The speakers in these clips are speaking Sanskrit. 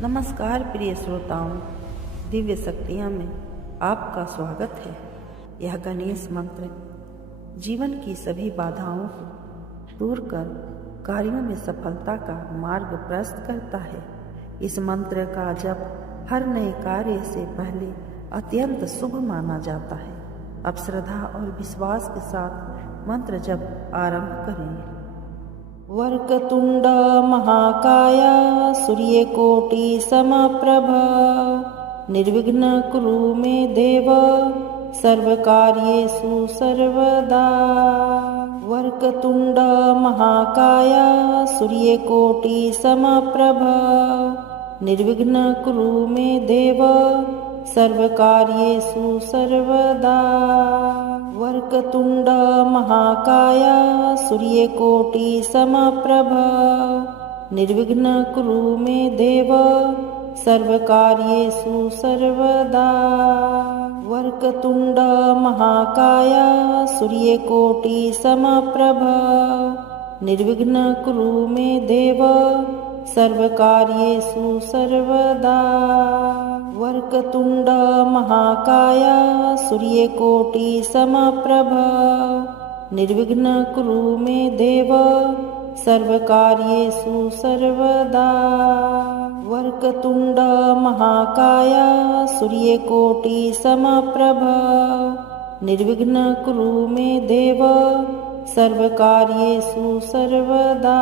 नमस्कार प्रिय श्रोताओं, दिव्य शक्तियाँ में आपका स्वागत है। यह गणेश मंत्र जीवन की सभी बाधाओं को दूर कर कार्यों में सफलता का मार्ग प्रशस्त करता है। इस मंत्र का जप हर नए कार्य से पहले अत्यंत शुभ माना जाता है। अब श्रद्धा और विश्वास के साथ मंत्र जप आरंभ करें। वक्रतुंड महाकाय सूर्यकोटि समप्रभ निर्विघ्न कुरु मे देव सर्वकार्येषु सर्वदा। वक्रतुंड महाकाय सूर्यकोटि समप्रभ निर्विघ्न कुरु मे देव सर्वकार्येषु सर्वदा। वक्रतुंड महाकाय सूर्यकोटि समप्रभ निर्विघ्न कुरु मे देव सर्वकार्येषु सर्वदा। वक्रतुंड महाकाय सूर्यकोटि समप्रभ निर्विघ्न कुरु मे देव सर्वकार्येषु सर्वदा। वक्रतुंड महाकाय सूर्यकोटि समप्रभ निर्विघ्न कुरु मे देव सर्वकार्येषु सर्वदा। वक्रतुंड महाकाय सूर्यकोटि समप्रभ निर्विघ्न कुरु मे देव सर्वकार्येषु सर्वदा।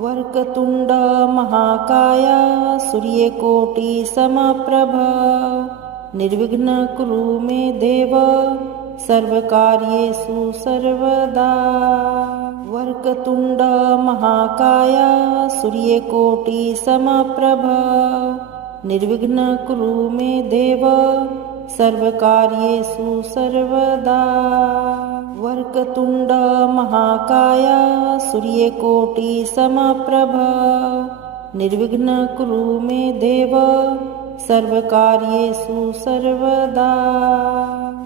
वक्रतुंड महाकाय सूर्यकोटि समप्रभ निर्विघ्न कुरु मे देव सर्वकार्येषु सर्वदा। वक्रतुंड महाकाय सूर्यकोटि समप्रभ निर्विघ्न कुरु मे देव सर्वकार्येषु सर्वदा। वक्रतुंड महाकाय सूर्यकोटि समप्रभ निर्विघ्न कुरु मे देव सर्वकार्येषु सर्वदा।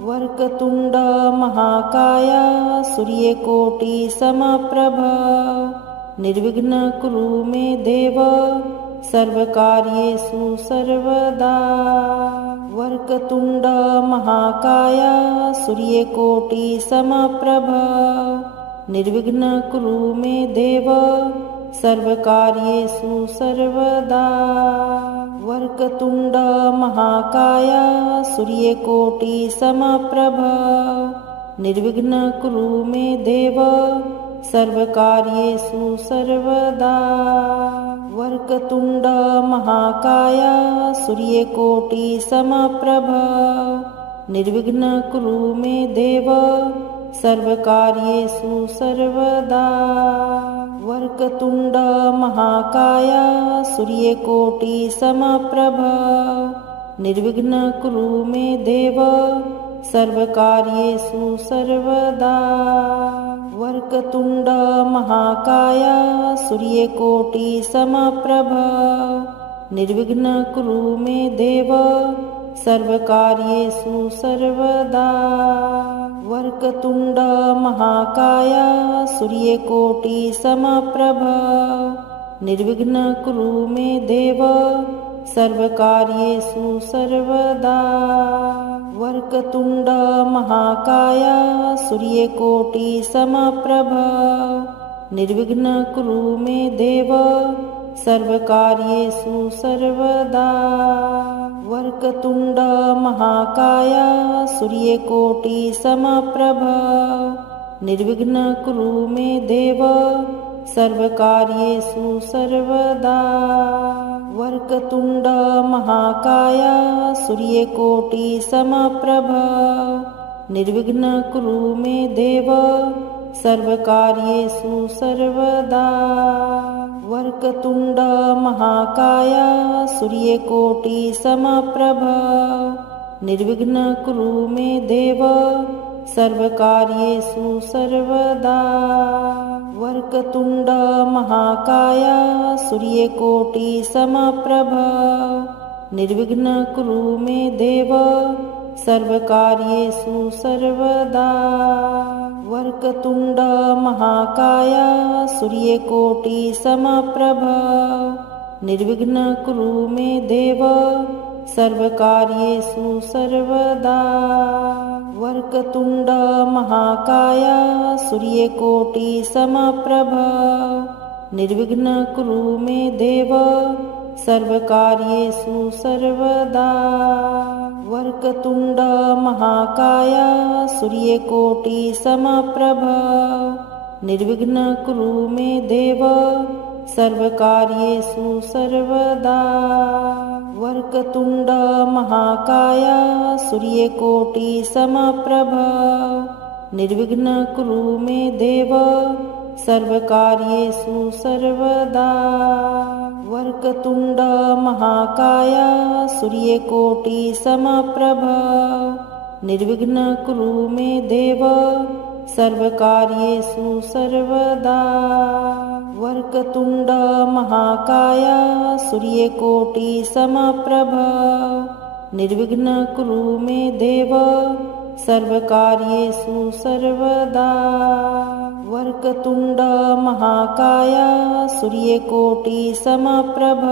वक्रतुंड महाकाय सूर्यकोटि समप्रभ निर्विघ्न कुरु मे देव सर्वकार्येषु सर्वदा। वक्रतुंड महाकाय सूर्यकोटि समप्रभ निर्विघ्न कुरु मे देव सर्वकार्येषु सर्वदा। वक्रतुंड महाकाय सूर्यकोटि समप्रभ निर्विघ्न कुरु मे देव सर्वकार्येषु सर्वदा। वक्रतुंड महाकाय सूर्यकोटि समप्रभ निर्विघ्न कुरु मे देव सर्वकार्येषु सर्वदा। वक्रतुंड महाकाय सूर्यकोटि समप्रभ निर्विघ्न कुरु मे देव सर्वकार्येषु सर्वदा। वक्रतुंड महाकाय सूर्यकोटि समप्रभ निर्विघ्न कुरु मे देव सर्वकार्येषु सर्वदा। वक्रतुंड महाकाय सूर्यकोटि समप्रभ निर्विघ्न कुरु मे देव सर्वकार्येषु सर्वदा। वक्रतुंड महाकाय सूर्यकोटि समप्रभ निर्विघ्न कुरु मे देव सर्वकार्येषु सर्वदा। वक्रतुंड महाकाय सूर्यकोटि समप्रभ निर्विघ्न कुरु मे देव सर्वकार्येषु सर्वदा। वक्रतुंड महाकाय सूर्यकोटि समप्रभ निर्विघ्न कुरु मे देव सर्वकार्येषु सर्वदा। वक्रतुंड महाकाय सूर्यकोटि समप्रभ निर्विघ्न कुरु मे देव सर्वकार्येषु सर्वदा। वक्रतुंड महाकाय सूर्यकोटि समप्रभ निर्विघ्न कुरु मे देव सर्वकार्येषु सर्वदा। वक्रतुंड महाकाय सूर्यकोटि समप्रभ निर्विघ्न कुरु मे देव सर्वकार्येषु सर्वदा। वक्रतुण्ड महाकाय सूर्यकोटि समप्रभ निर्विघ्न कुरु मे देव सर्वकार्येषु सर्वदा। वक्रतुण्ड महाकाय सूर्यकोटि समप्रभ निर्विघ्न कुरु मे देव सर्वकार्येषु सर्वदा। वक्रतुण्ड महाकाय सूर्यकोटि समप्रभ निर्विघ्न कुरु मे देव सर्वकार्येषु सर्वदा। वक्रतुण्ड महाकाय सूर्यकोटि समप्रभ निर्विघ्न कुरु मे देव सर्वकार्येषु सर्वदा। वक्रतुण्ड महाकाय सूर्यकोटि समप्रभ निर्विघ्न कुरु मे देव सर्वकार्येषु सर्वदा। वक्रतुण्ड महाकाय सूर्यकोटि समप्रभ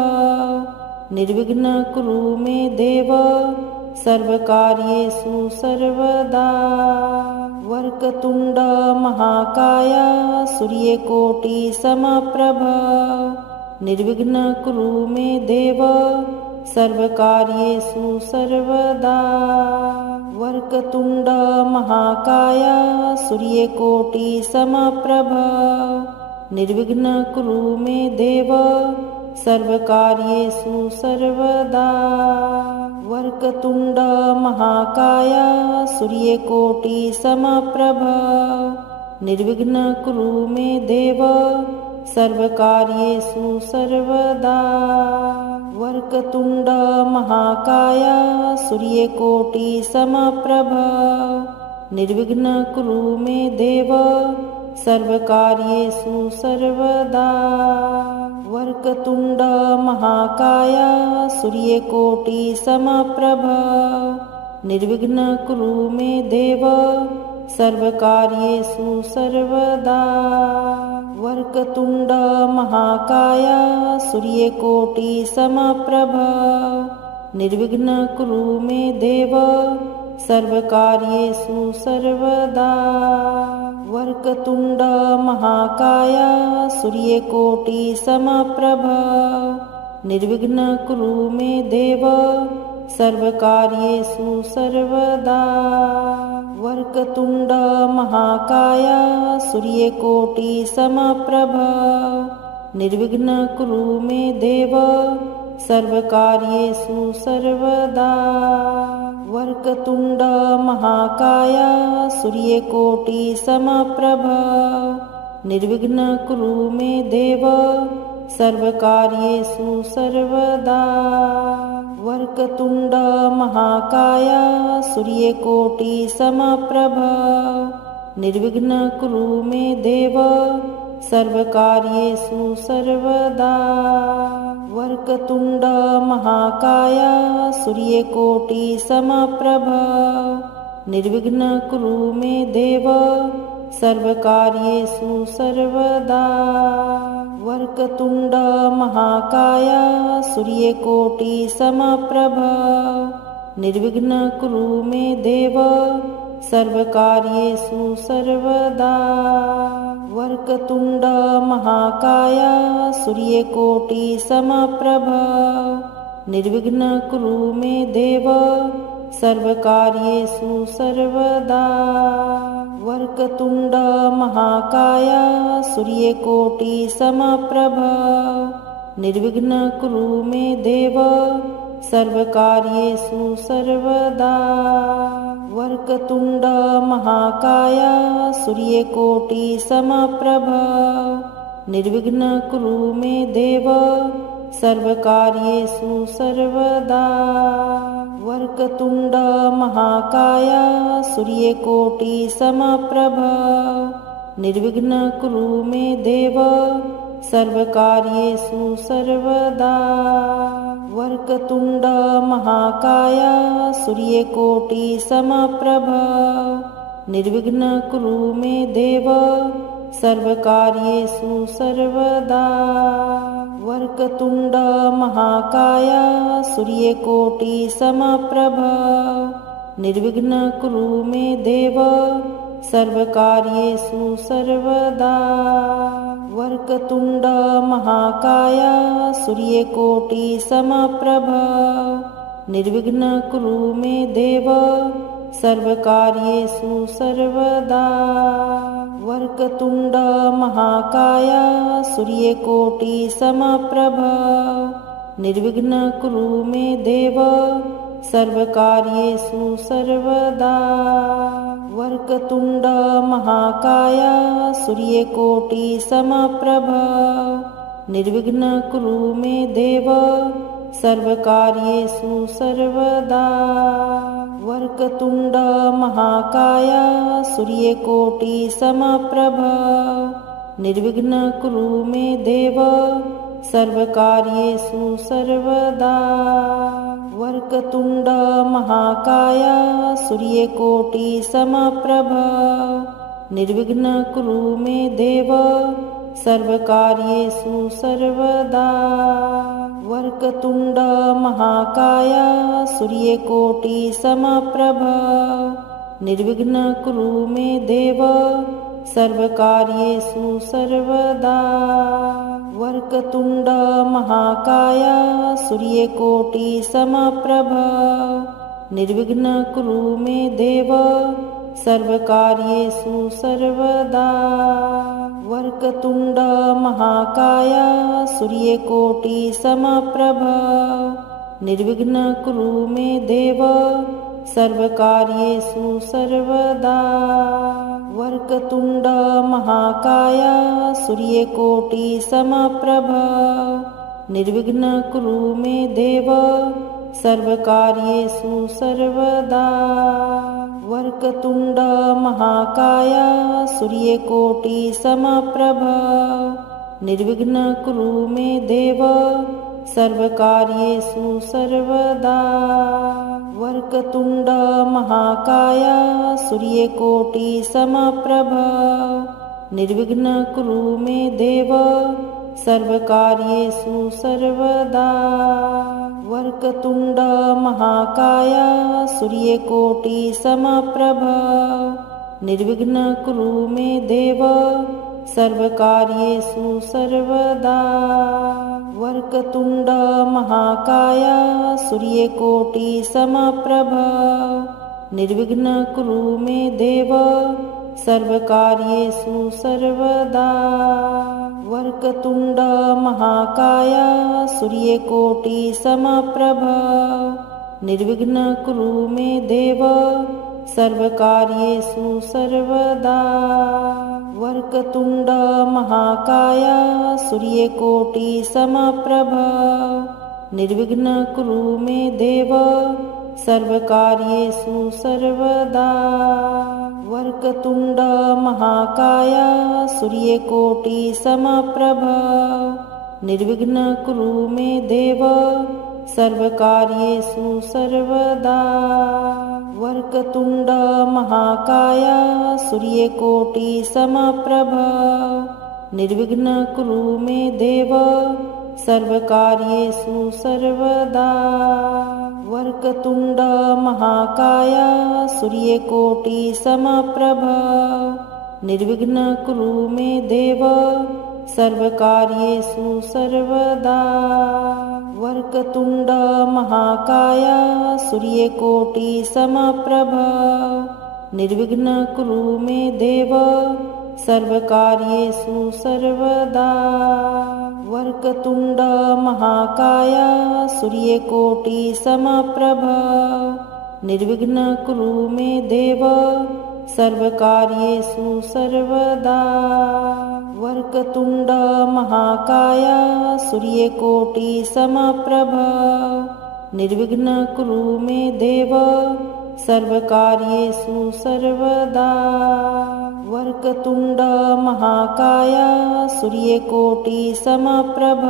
निर्विघ्न कुरु मे देव सर्वकार्येषु सर्वदा। वक्रतुण्ड महाकाय सूर्यकोटि समप्रभ निर्विघ्न कुरु मे देव सर्वकार्येषु सर्वदा। वक्रतुण्ड महाकाय सूर्यकोटि समप्रभ निर्विघ्न कुरु मे देव सर्वकार्येषु सर्वदा। वक्रतुण्ड महाकाय सूर्यकोटि समप्रभ निर्विघ्न कुरु मे देव सर्वकार्येषु सर्वदा। वक्रतुण्ड महाकाय सूर्यकोटि समप्रभ निर्विघ्न कुरु मे देव सर्वकार्येषु सर्वदा। वक्रतुण्ड महाकाय सूर्यकोटि समप्रभ निर्विघ्न कुरु मे देव सर्वकार्येषु सर्वदा। वक्रतुण्ड महाकाय सूर्यकोटि समप्रभ निर्विघ्न कुरु मे देव सर्वकार्येषु सर्वदा। वक्रतुण्ड महाकाय सूर्यकोटि समप्रभ निर्विघ्न कुरु मे देव सर्वकार्येषु सर्वदा। वक्रतुण्ड महाकाय सूर्यकोटि समप्रभ निर्विघ्न कुरु मे देव सर्वकार्येषु सर्वदा। वक्रतुण्ड महाकाय सूर्यकोटि समप्रभ निर्विघ्न कुरु मे देव सर्वकार्येषु सर्वदा। वक्रतुण्ड महाकाय सूर्यकोटि समप्रभ निर्विघ्न कुरु मे देव सर्वकार्येषु सर्वदा। वक्रतुण्ड महाकाय सूर्यकोटि समप्रभ निर्विघ्न कुरु मे देव सर्वकार्येषु सर्वदा। वक्रतुण्ड महाकाय सूर्यकोटि समप्रभ निर्विघ्न कुरु मे देव सर्वकार्येषु सर्वदा। वक्रतुण्ड महाकाय सूर्यकोटि समप्रभ निर्विघ्न कुरु मे देव सर्वकार्येषु सर्वदा। वक्रतुण्ड महाकाय सूर्यकोटि समप्रभ निर्विघ्न कुरु मे देव सर्वकार्येषु सर्वदा। वक्रतुण्ड महाकाय सूर्यकोटि समप्रभ निर्विघ्न कुरु मे देव सर्वकार्येषु सर्वदा। वक्रतुण्ड महाकाय सूर्यकोटि समप्रभ निर्विघ्न कुरु मे देव सर्वकार्येषु सर्वदा। वक्रतुण्ड महाकाय सूर्यकोटि समप्रभ निर्विघ्न कुरु मे देव सर्वकार्येषु सर्वदा। वक्रतुण्ड महाकाय सूर्यकोटिसमप्रभ निर्विघ्नं कुरु मे देव सर्वकार्येषु सर्वदा। वक्रतुण्ड महाकाय सूर्यकोटिसमप्रभ निर्विघ्नं कुरु मे देव सर्वकार्येषु सर्वदा। वक्रतुण्ड महाकाय सूर्यकोटिसमप्रभ निर्विघ्नं कुरु मे देव सर्वकार्येषु सर्वदा। वक्रतुण्ड महाकाय सूर्यकोटिसमप्रभ निर्विघ्नं कुरु मे देव सर्वकार्येषु सर्वदा। वक्रतुण्ड महाकाय सूर्यकोटिसमप्रभ निर्विघ्नं कुरु मे देव सर्वकार्येषु सर्वदा। वक्रतुण्ड महाकाय सूर्यकोटिसमप्रभ निर्विघ्नं कुरु मे देव सर्वकार्येषु सर्वदा। वक्रतुण्ड महाकाय सूर्यकोटिसमप्रभ निर्विघ्नं कुरु मे देव सर्वकार्येषु सर्वदा। वक्रतुण्ड महाकाय सूर्यकोटिसमप्रभ निर्विघ्नं कुरु मे देव सर्वकार्येषु सर्वदा। वक्रतुण्ड महाकाय सूर्यकोटिसमप्रभ निर्विघ्नं कुरु मे देव सर्वकार्येषु सर्वदा। वक्रतुण्ड महाकाय सूर्यकोटिसमप्रभ निर्विघ्नं कुरु मे देव सर्वकार्येषु सर्वदा। वक्रतुण्ड महाकाय सूर्यकोटिसमप्रभ निर्विघ्नं कुरु मे देव सर्वकार्येषु सर्वदा। वक्रतुण्ड महाकाय सूर्यकोटिसमप्रभ निर्विघ्नं कुरु मे देव सर्वकार्येषु सर्वदा। वक्रतुण्ड महाकाय सूर्यकोटिसमप्रभ निर्विघ्नं कुरु मे देव सर्वकार्येषु सर्वदा। वक्रतुण्ड महाकाय सूर्यकोटिसमप्रभ निर्विघ्नं कुरु मे देव सर्वकार्येषु सर्वदा। वक्रतुण्ड महाकाय सूर्यकोटिसमप्रभ निर्विघ्नं कुरु मे देव सर्वकार्येषु सर्वदा। वक्रतुण्ड महाकाय सूर्यकोटिसमप्रभ निर्विघ्नं कुरु मे देव सर्वकार्येषु सर्वदा। वक्रतुण्ड महाकाय सूर्यकोटिसमप्रभ निर्विघ्नं कुरु मे देव सर्वकार्येषु सर्वदा। वक्रतुण्ड महाकाय सूर्यकोटिसमप्रभ निर्विघ्नं कुरु मे देव सर्वकार्येषु सर्वदा। वक्रतुण्ड महाकाय सूर्यकोटिसमप्रभ निर्विघ्नं कुरु मे देव सर्वकार्येषु सर्वदा। वक्रतुण्ड महाकाय सूर्यकोटिसमप्रभ निर्विघ्नं कुरु मे देव सर्वकार्येषु सर्वदा। वक्रतुण्ड महाकाय सूर्यकोटिसमप्रभ निर्विघ्नं कुरु मे देव सर्वकार्येषु सर्वदा। वक्रतुण्ड महाकाय सूर्यकोटिसमप्रभ निर्विघ्नं कुरु मे देव सर्वकार्येषु सर्वदा। वक्रतुण्ड महाकाय सूर्यकोटिसमप्रभ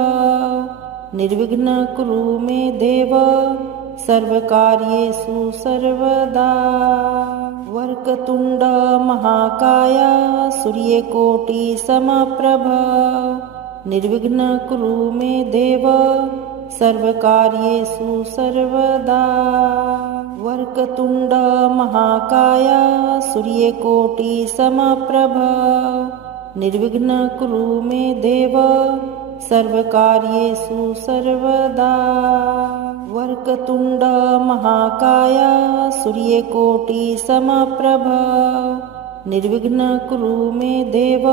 निर्विघ्नं कुरु मे देव सर्वकार्येषु सर्वदा। वक्रतुण्ड महाकाय सूर्यकोटि समप्रभ निर्विघ्नं कुरु मे देव सर्वकार्येषु सर्वदा। वक्रतुण्ड महाकाय सूर्यकोटि समप्रभ निर्विघ्नं कुरु मे देव सर्वकार्येषु सर्वदा। वक्रतुण्ड महाकाय सूर्यकोटि समप्रभ निर्विघ्नं कुरु मे देव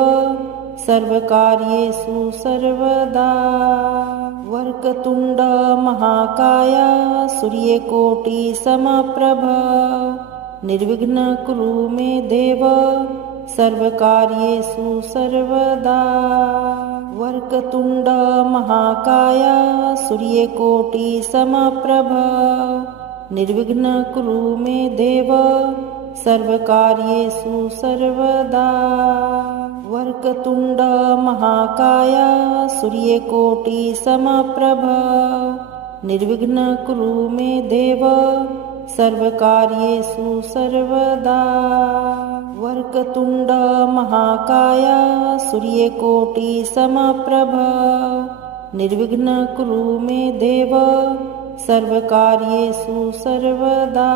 सर्वकार्येषु सर्वदा। वक्रतुण्ड महाकाय सूर्यकोटि समप्रभ निर्विघ्नं कुरु मे देव सर्वकार्येषु सर्वदा। वक्रतुण्ड महाकाय सूर्यकोटि समप्रभ निर्विघ्नं कुरु मे देव सर्वकार्येषु सर्वदा। वक्रतुण्ड महाकाय सूर्यकोटि समप्रभ निर्विघ्नं कुरु मे देव सर्वकार्येषु सर्वदा। वक्रतुण्ड महाकाय सूर्यकोटि समप्रभ निर्विघ्नं कुरु मे देव सर्वकार्येषु सर्वदा।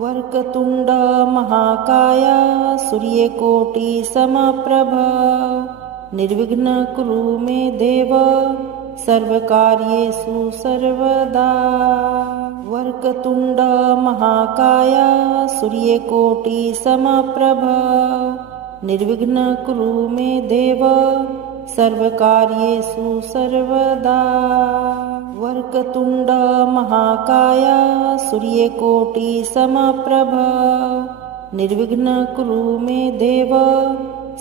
वक्रतुण्ड महाकाय सूर्यकोटि समप्रभ निर्विघ्नं कुरु मे देव सर्वकार्येषु सर्वदा। वक्रतुण्ड महाकाय सूर्यकोटि समप्रभ निर्विघ्नं कुरु मे देव सर्वकार्येषु सर्वदा। वक्रतुण्ड महाकाय सूर्यकोटि समप्रभ निर्विघ्नं कुरु मे देव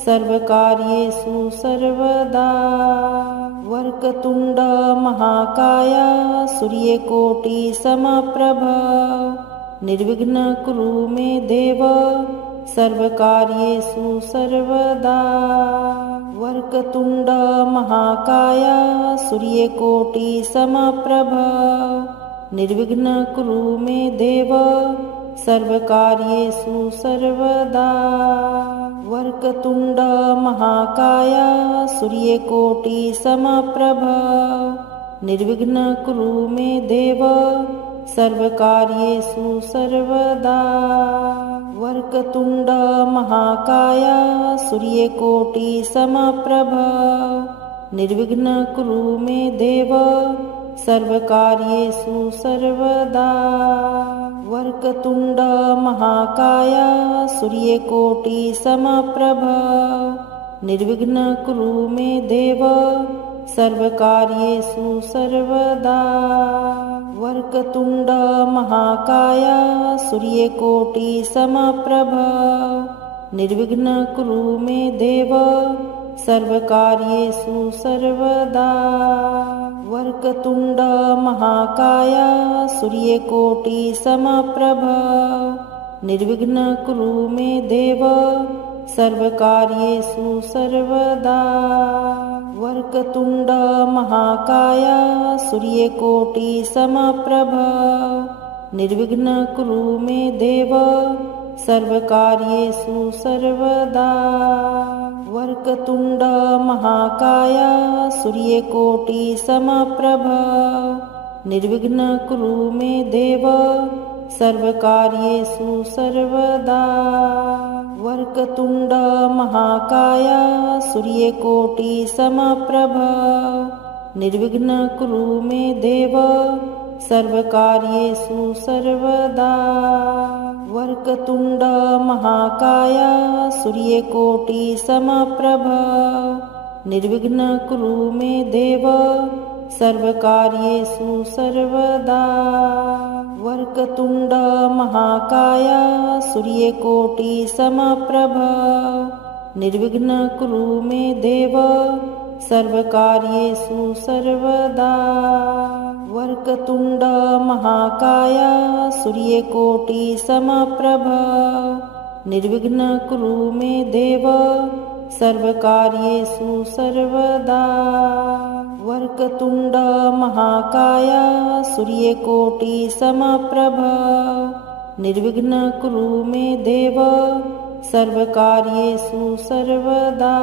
सर्वकार्येषु सर्वदा। वक्रतुण्ड महाकाय सूर्यकोटि समप्रभ निर्विघ्नं कुरु मे देव सर्वकार्येषु सर्वदा। वक्रतुण्ड महाकाय सूर्यकोटि समप्रभ निर्विघ्नं कुरु मे देव सर्वकार्येषु सर्वदा। वक्रतुण्ड महाकाय सूर्यकोटि समप्रभ निर्विघ्नं कुरु मे देव सर्वकार्येषु सर्वदा। वक्रतुण्ड महाकाय सूर्यकोटि समप्रभ निर्विघ्नं कुरु मे देव सर्वकार्येषु सर्वदा। वक्रतुण्ड महाकाय सूर्यकोटि समप्रभ निर्विघ्नं कुरु मे देव सर्वकार्येषु सर्वदा। वक्रतुण्ड महाकाय सूर्यकोटि समप्रभ निर्विघ्नं कुरु मे देव सर्वकार्येषु सर्वदा। वक्रतुण्ड महाकाय सूर्यकोटि समप्रभ निर्विघ्नं कुरु मे देव सर्वकार्येषु सर्वदा। वक्रतुण्ड महाकाय सूर्यकोटि समप्रभ निर्विघ्नं कुरु मे देव सर्वकार्येषु सर्वदा। वक्रतुण्ड महाकाय सूर्यकोटि समप्रभ निर्विघ्नं कुरु मे देव सर्वकार्येषु सर्वदा। वक्रतुण्ड महाकाय सूर्यकोटि समप्रभ निर्विघ्नं कुरु मे देव सर्वकार्येषु सर्वदा। वक्रतुण्ड महाकाय सूर्यकोटि समप्रभ निर्विघ्नं कुरु मे देव सर्वकार्येषु सर्वदा। वक्रतुण्ड महाकाय सूर्यकोटि समप्रभ निर्विघ्नं कुरु मे देव सर्वकार्येषु सर्वदा। वक्रतुण्ड महाकाय सूर्यकोटि समप्रभ निर्विघ्नं कुरु मे देव सर्वकार्येषु सर्वदा। वक्रतुण्ड महाकाय सूर्यकोटि समप्रभ निर्विघ्नं कुरु मे देव सर्वकार्येषु सर्वदा।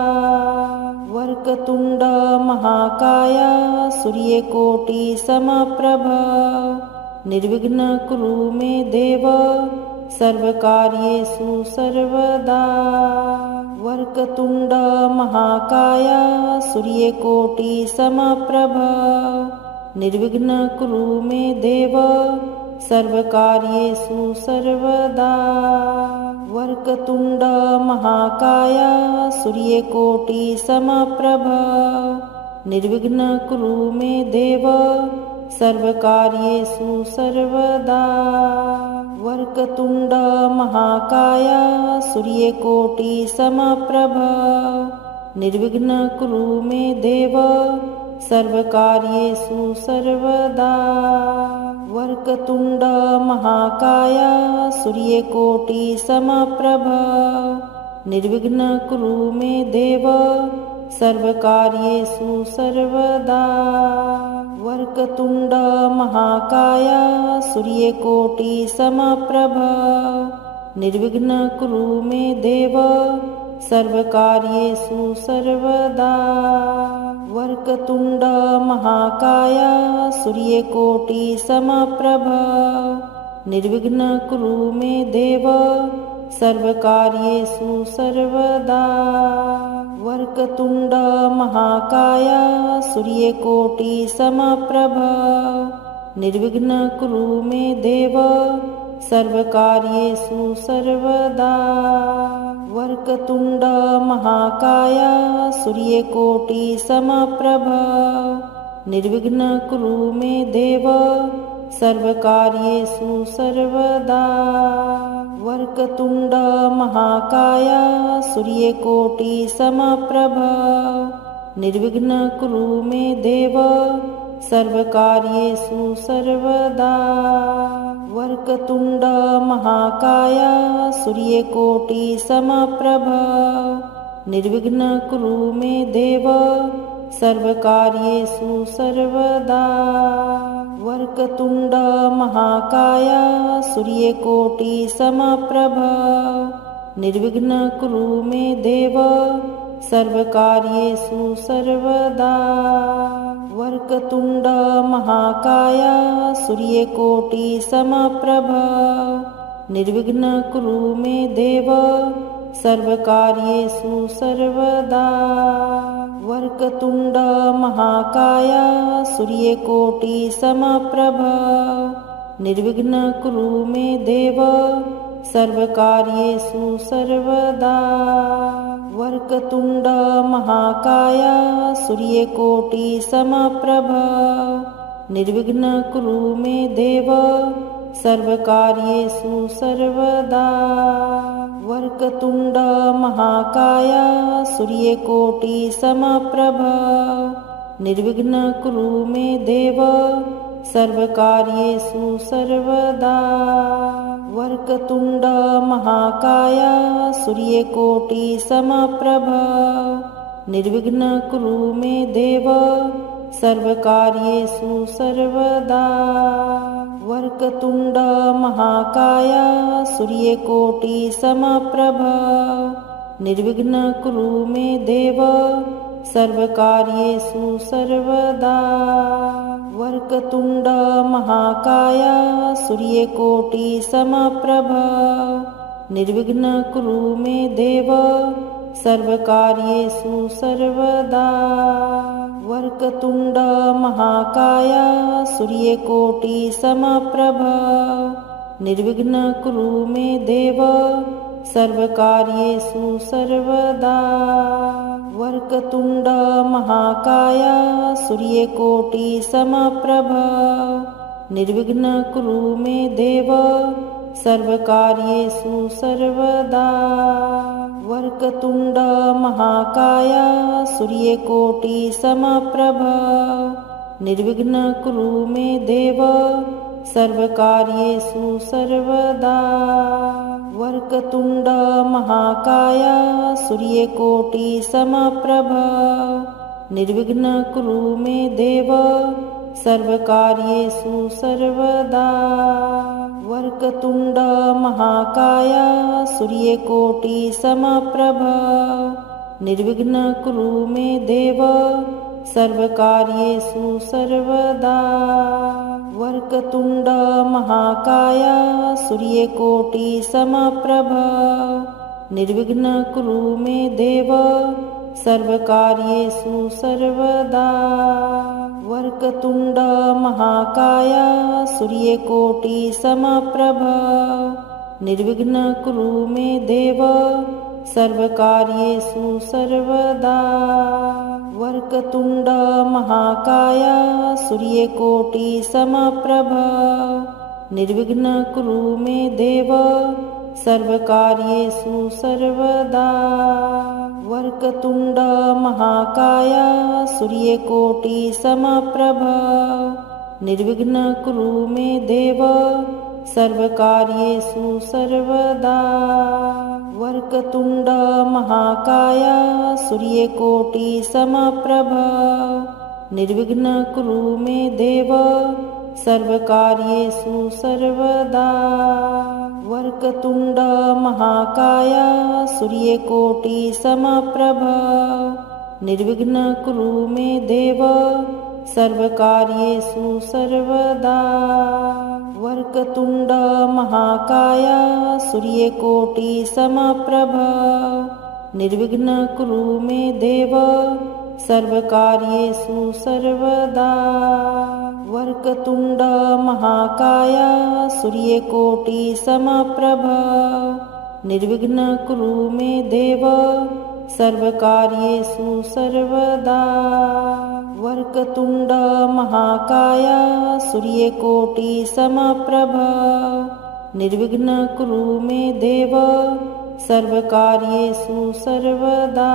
वक्रतुण्ड महाकाय सूर्यकोटिसमप्रभ निर्विघ्नं कुरु मे देव सर्वकार्येषु सर्वदा। वक्रतुण्ड महाकाय सूर्यकोटिसमप्रभ निर्विघ्नं कुरु मे देव सर्वकार्येषु सर्वदा। वक्रतुण्ड महाकाय सूर्यकोटिसमप्रभ निर्विघ्नं कुरु मे देव सर्वकार्येषु सर्वदा। वक्रतुण्ड महाकाय सूर्यकोटिसमप्रभ निर्विघ्नं कुरु मे देव सर्वकार्येषु सर्वदा। वक्रतुण्ड महाकाय सूर्यकोटिसमप्रभ निर्विघ्नं कुरु मे देव सर्वकार्येषु सर्वदा। वक्रतुण्ड महाकाय सूर्यकोटिसमप्रभ निर्विघ्नं कुरु मे देव सर्वकार्येषु सर्वदा। वक्रतुण्ड महाकाय सूर्यकोटिसमप्रभ निर्विघ्नं कुरु मे देव सर्वकार्येषु सर्वदा। वक्रतुण्ड महाकाय सूर्यकोटिसमप्रभ निर्विघ्नं कुरु मे देव सर्वकार्येषु सर्वदा। वक्रतुण्ड महाकाय सूर्यकोटिसमप्रभ निर्विघ्नं कुरु मे देव सर्वकार्येषु सर्वदा। वक्रतुण्ड महाकाय सूर्यकोटिसमप्रभ निर्विघ्नं कुरु मे देव सर्वकार्येषु सर्वदा। वक्रतुण्ड महाकाय सूर्यकोटिसमप्रभ निर्विघ्नं कुरु मे देव सर्वकार्येषु सर्वदा। वक्रतुण्ड महाकाय सूर्यकोटिसमप्रभ निर्विघ्नं कुरु मे देव सर्वकार्येषु सर्वदा। वक्रतुण्ड महाकाय सूर्यकोटिसमप्रभ निर्विघ्नं कुरु मे देव सर्वकार्येषु सर्वदा। वक्रतुण्ड महाकाय सूर्यकोटिसमप्रभ निर्विघ्नं कुरु मे देव सर्वकार्येषु सर्वदा। वक्रतुण्ड महाकाय सूर्यकोटिसमप्रभ निर्विघ्नं कुरु मे देव सर्वकार्येषु सर्वदा। वक्रतुण्ड महाकाय सूर्यकोटिसमप्रभ निर्विघ्नं कुरु मे देव सर्वकार्येषु सर्वदा। वक्रतुण्ड महाकाय सूर्यकोटिसमप्रभ निर्विघ्नं कुरु मे देव सर्वकार्येषु सर्वदा। वक्रतुण्ड महाकाय सूर्यकोटिसमप्रभ निर्विघ्नं कुरु मे देव सर्वकार्येषु सर्वदा। वक्रतुण्ड महाकाय सूर्यकोटिसमप्रभ निर्विघ्नं कुरु मे देव सर्वकार्येषु सर्वदा। वक्रतुण्ड महाकाय सूर्यकोटिसमप्रभ निर्विघ्नं कुरु मे देव सर्वकार्येषु सर्वदा। वक्रतुण्ड महाकाय सूर्यकोटिसमप्रभ निर्विघ्नं कुरु मे देव सर्वकार्येषु सर्वदा। वक्रतुण्ड महाकाय सूर्यकोटिसमप्रभ निर्विघ्नं कुरु मे देव सर्वकार्येषु सर्वदा। वक्रतुण्ड महाकाय सूर्यकोटिसमप्रभ निर्विघ्नं कुरु मे देव सर्वकार्येषु सर्वदा। वक्रतुण्ड महाकाय सूर्यकोटिसमप्रभ निर्विघ्नं कुरु मे देव सर्वकार्येषु सर्वदा। वक्रतुण्ड महाकाय सूर्यकोटिसमप्रभ निर्विघ्नं कुरु मे देव सर्वकार्येषु सर्वदा। वक्रतुण्ड महाकाय सूर्यकोटिसमप्रभ निर्विघ्नं कुरु मे देव सर्वकार्येषु सर्वदा। वक्रतुण्ड महाकाय सूर्यकोटिसमप्रभ निर्विघ्नं कुरु मे देव सर्वकार्येषु सर्वदा। वक्रतुण्ड महाकाय सूर्यकोटिसमप्रभ निर्विघ्नं कुरु मे देव सर्वकार्येषु सर्वदा। वक्रतुण्ड महाकाय सूर्यकोटिसमप्रभ निर्विघ्नं कुरु मे देव सर्वकार्येषु सर्वदा। वक्रतुण्ड महाकाय सूर्यकोटिसमप्रभ निर्विघ्नं कुरु मे देव सर्वकार्येषु सर्वदा। वक्रतुण्ड महाकाय सूर्यकोटिसमप्रभ निर्विघ्नं कुरु मे देव सर्वकार्येषु सर्वदा। वक्रतुण्ड महाकाय सूर्यकोटिसमप्रभ निर्विघ्नं कुरु मे देव सर्वकार्येषु सर्वदा। वक्रतुण्ड महाकाय सूर्यकोटिसमप्रभ निर्विघ्नं कुरु मे देव सर्वकार्येषु सर्वदा।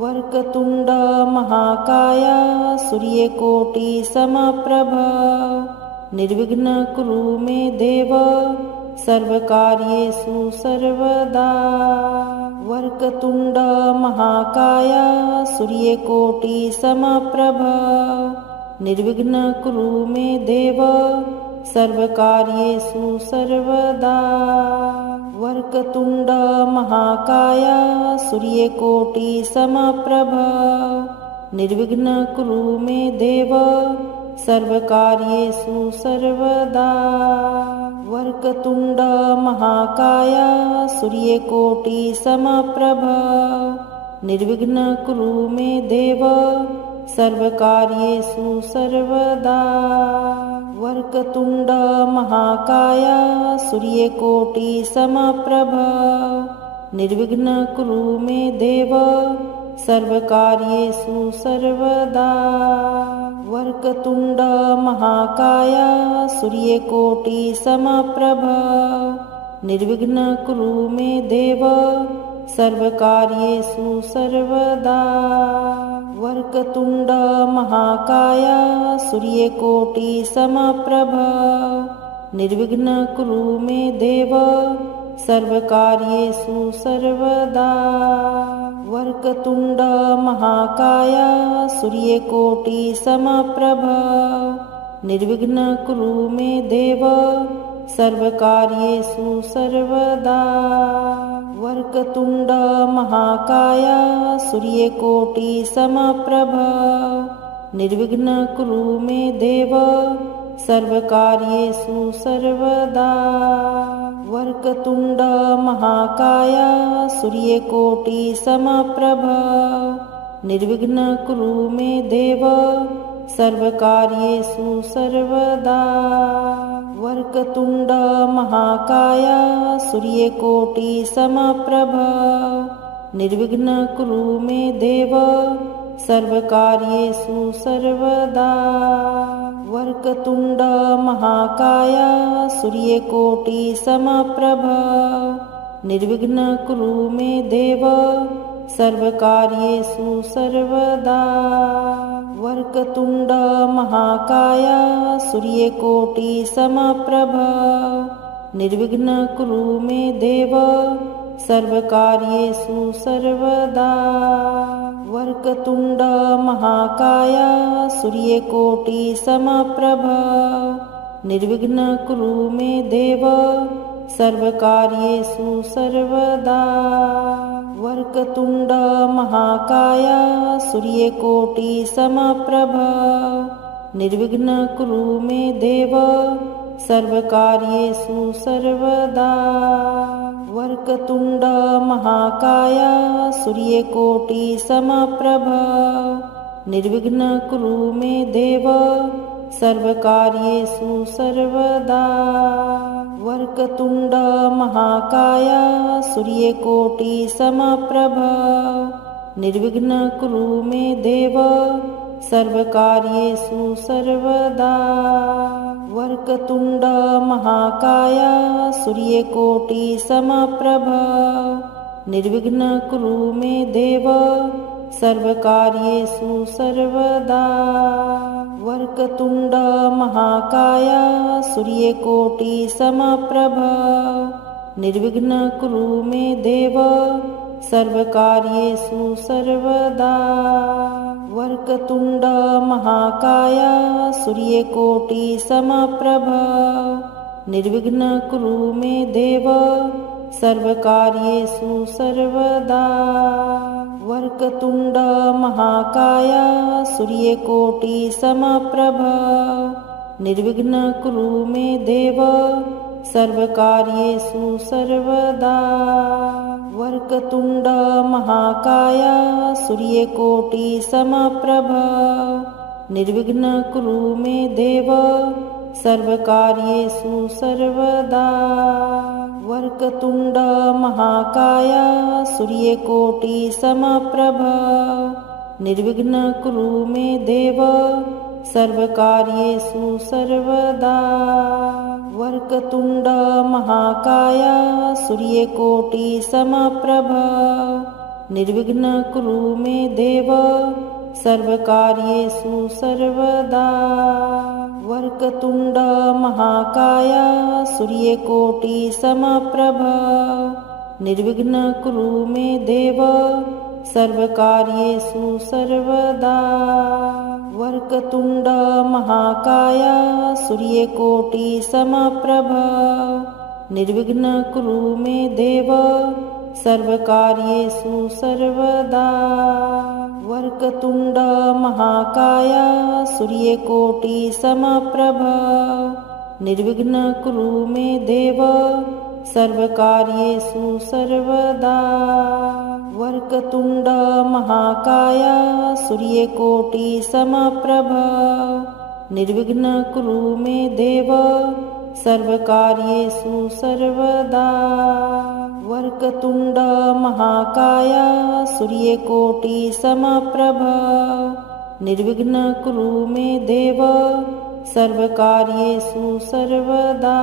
वक्रतुण्ड महाकाय सूर्यकोटिसमप्रभ निर्विघ्नं कुरु मे देव सर्वकार्येषु सर्वदा। वक्रतुण्ड महाकाय सूर्यकोटिसमप्रभ निर्विघ्नं कुरु मे देव सर्वकार्येषु सर्वदा। वक्रतुण्ड महाकाय सूर्यकोटिसमप्रभ निर्विघ्नं कुरु मे देव सर्वकार्येषु सर्वदा। वक्रतुण्ड महाकाय सूर्यकोटिसमप्रभ निर्विघ्नं कुरु मे देव सर्वकार्येषु सर्वदा। वक्रतुण्ड महाकाय सूर्यकोटिसमप्रभ निर्विघ्नं कुरु मे देव सर्वकार्येषु सर्वदा। वक्रतुण्ड महाकाय सूर्यकोटिसमप्रभ निर्विघ्नं कुरु मे देव सर्वकार्येषु सर्वदा। वक्रतुण्ड महाकाय सूर्यकोटिसमप्रभ निर्विघ्नं कुरु मे देव सर्वकार्येषु सर्वदा। वक्रतुण्ड महाकाय सूर्यकोटिसमप्रभ निर्विघ्नं कुरु मे देव सर्वकार्येषु सर्वदा। वक्रतुण्ड महाकाय सूर्यकोटिसमप्रभ निर्विघ्नं कुरु मे देव सर्वकार्येषु सर्वदा। वक्रतुण्ड महाकाय सूर्यकोटिसमप्रभ निर्विघ्नं कुरु मे देव सर्वकार्येषु सर्वदा। वक्रतुण्ड महाकाय सूर्यकोटिसमप्रभ निर्विघ्नं कुरु मे देव सर्वकार्येषु सर्वदा। वक्रतुण्ड महाकाय सूर्यकोटिसमप्रभ निर्विघ्नं कुरु मे देव सर्वकार्येषु सर्वदा। वक्रतुण्ड महाकाय सूर्यकोटिसमप्रभ निर्विघ्नं कुरु मे देव सर्वकार्येषु सर्वदा। वक्रतुण्ड महाकाय सूर्यकोटिसमप्रभ निर्विघ्नं कुरु मे देव सर्वकार्येषु सर्वदा। वक्रतुण्ड महाकाय सूर्यकोटिसमप्रभ निर्विघ्नं कुरु मे देव सर्वकार्येषु सर्वदा। वक्रतुण्ड महाकाय सूर्यकोटिसमप्रभ निर्विघ्नं कुरु मे देव सर्वकार्येषु सर्वदा। वक्रतुण्ड महाकाय सूर्यकोटिसमप्रभ निर्विघ्नं कुरु मे देव सर्वकार्येषु सर्वदा। वक्रतुण्ड महाकाय सूर्यकोटिसमप्रभ निर्विघ्नं कुरु मे देव सर्वकार्येषु सर्वदा। वक्रतुण्ड महाकाय सूर्यकोटिसमप्रभ निर्विघ्नं कुरु मे देव सर्वकार्येषु सर्वदा। वक्रतुण्ड महाकाय सूर्यकोटिसमप्रभ निर्विघ्नं कुरु मे देव सर्वकार्येषु सर्वदा। वक्रतुण्ड महाकाय सूर्यकोटिसमप्रभ निर्विघ्नं कुरु मे देव सर्वकार्येषु सर्वदा। वक्रतुण्ड महाकाय सूर्यकोटिसमप्रभ निर्विघ्नं कुरु मे देव सर्वकार्येषु सर्वदा। वक्रतुण्ड महाकाय सूर्यकोटिसमप्रभ निर्विघ्नं कुरु मे देव सर्वकार्येषु सर्वदा। वक्रतुण्ड महाकाय सूर्यकोटिसमप्रभ निर्विघ्नं कुरु मे देव सर्वकार्येषु सर्वदा। वक्रतुण्ड महाकाय सूर्यकोटिसमप्रभ निर्विघ्नं कुरु मे देव सर्वकार्येषु सर्वदा। वक्रतुण्ड महाकाय सूर्यकोटिसमप्रभ निर्विघ्नं कुरु मे देव सर्वकार्येषु सर्वदा। वक्रतुण्ड महाकाय सूर्यकोटिसमप्रभ निर्विघ्नं कुरु मे देव सर्वकार्येषु सर्वदा। वक्रतुण्ड महाकाय सूर्यकोटिसमप्रभ निर्विघ्नं कुरु मे देव सर्वकार्येषु सर्वदा। वक्रतुण्ड महाकाय सूर्यकोटिसमप्रभ निर्विघ्नं कुरु मे देव सर्वकार्येषु सर्वदा।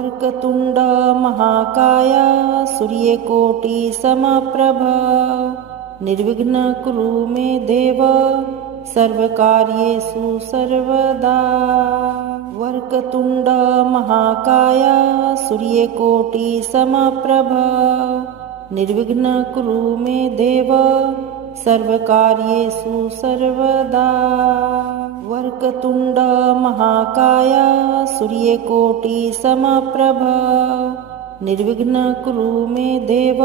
वक्रतुण्ड महाकाय सूर्यकोटिसमप्रभ निर्विघ्नं कुरु मे देव सर्वकार्येषु सर्वदा। वक्रतुण्ड महाकाय सूर्यकोटिसमप्रभ निर्विघ्नं कुरु मे देव सर्वकार्येषु सर्वदा। वक्रतुण्ड महाकाय सूर्यकोटिसमप्रभ निर्विघ्नं कुरु मे देव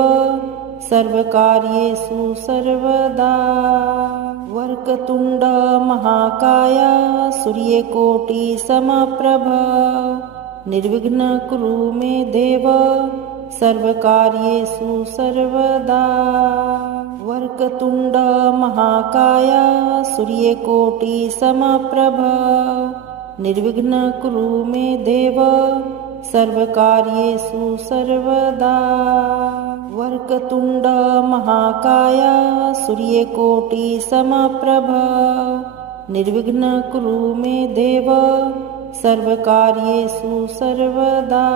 सर्वकार्येषु सर्वदा। वक्रतुण्ड महाकाय सूर्यकोटिसमप्रभ निर्विघ्नं कुरु मे देव सर्वकार्येषु सर्वदा। वक्रतुण्ड महाकाय सूर्यकोटिसमप्रभ निर्विघ्नं कुरु मे देव सर्वकार्येषु सर्वदा। वक्रतुण्ड महाकाय सूर्यकोटिसमप्रभ निर्विघ्नं कुरु मे देव सर्वकार्येषु सर्वदा।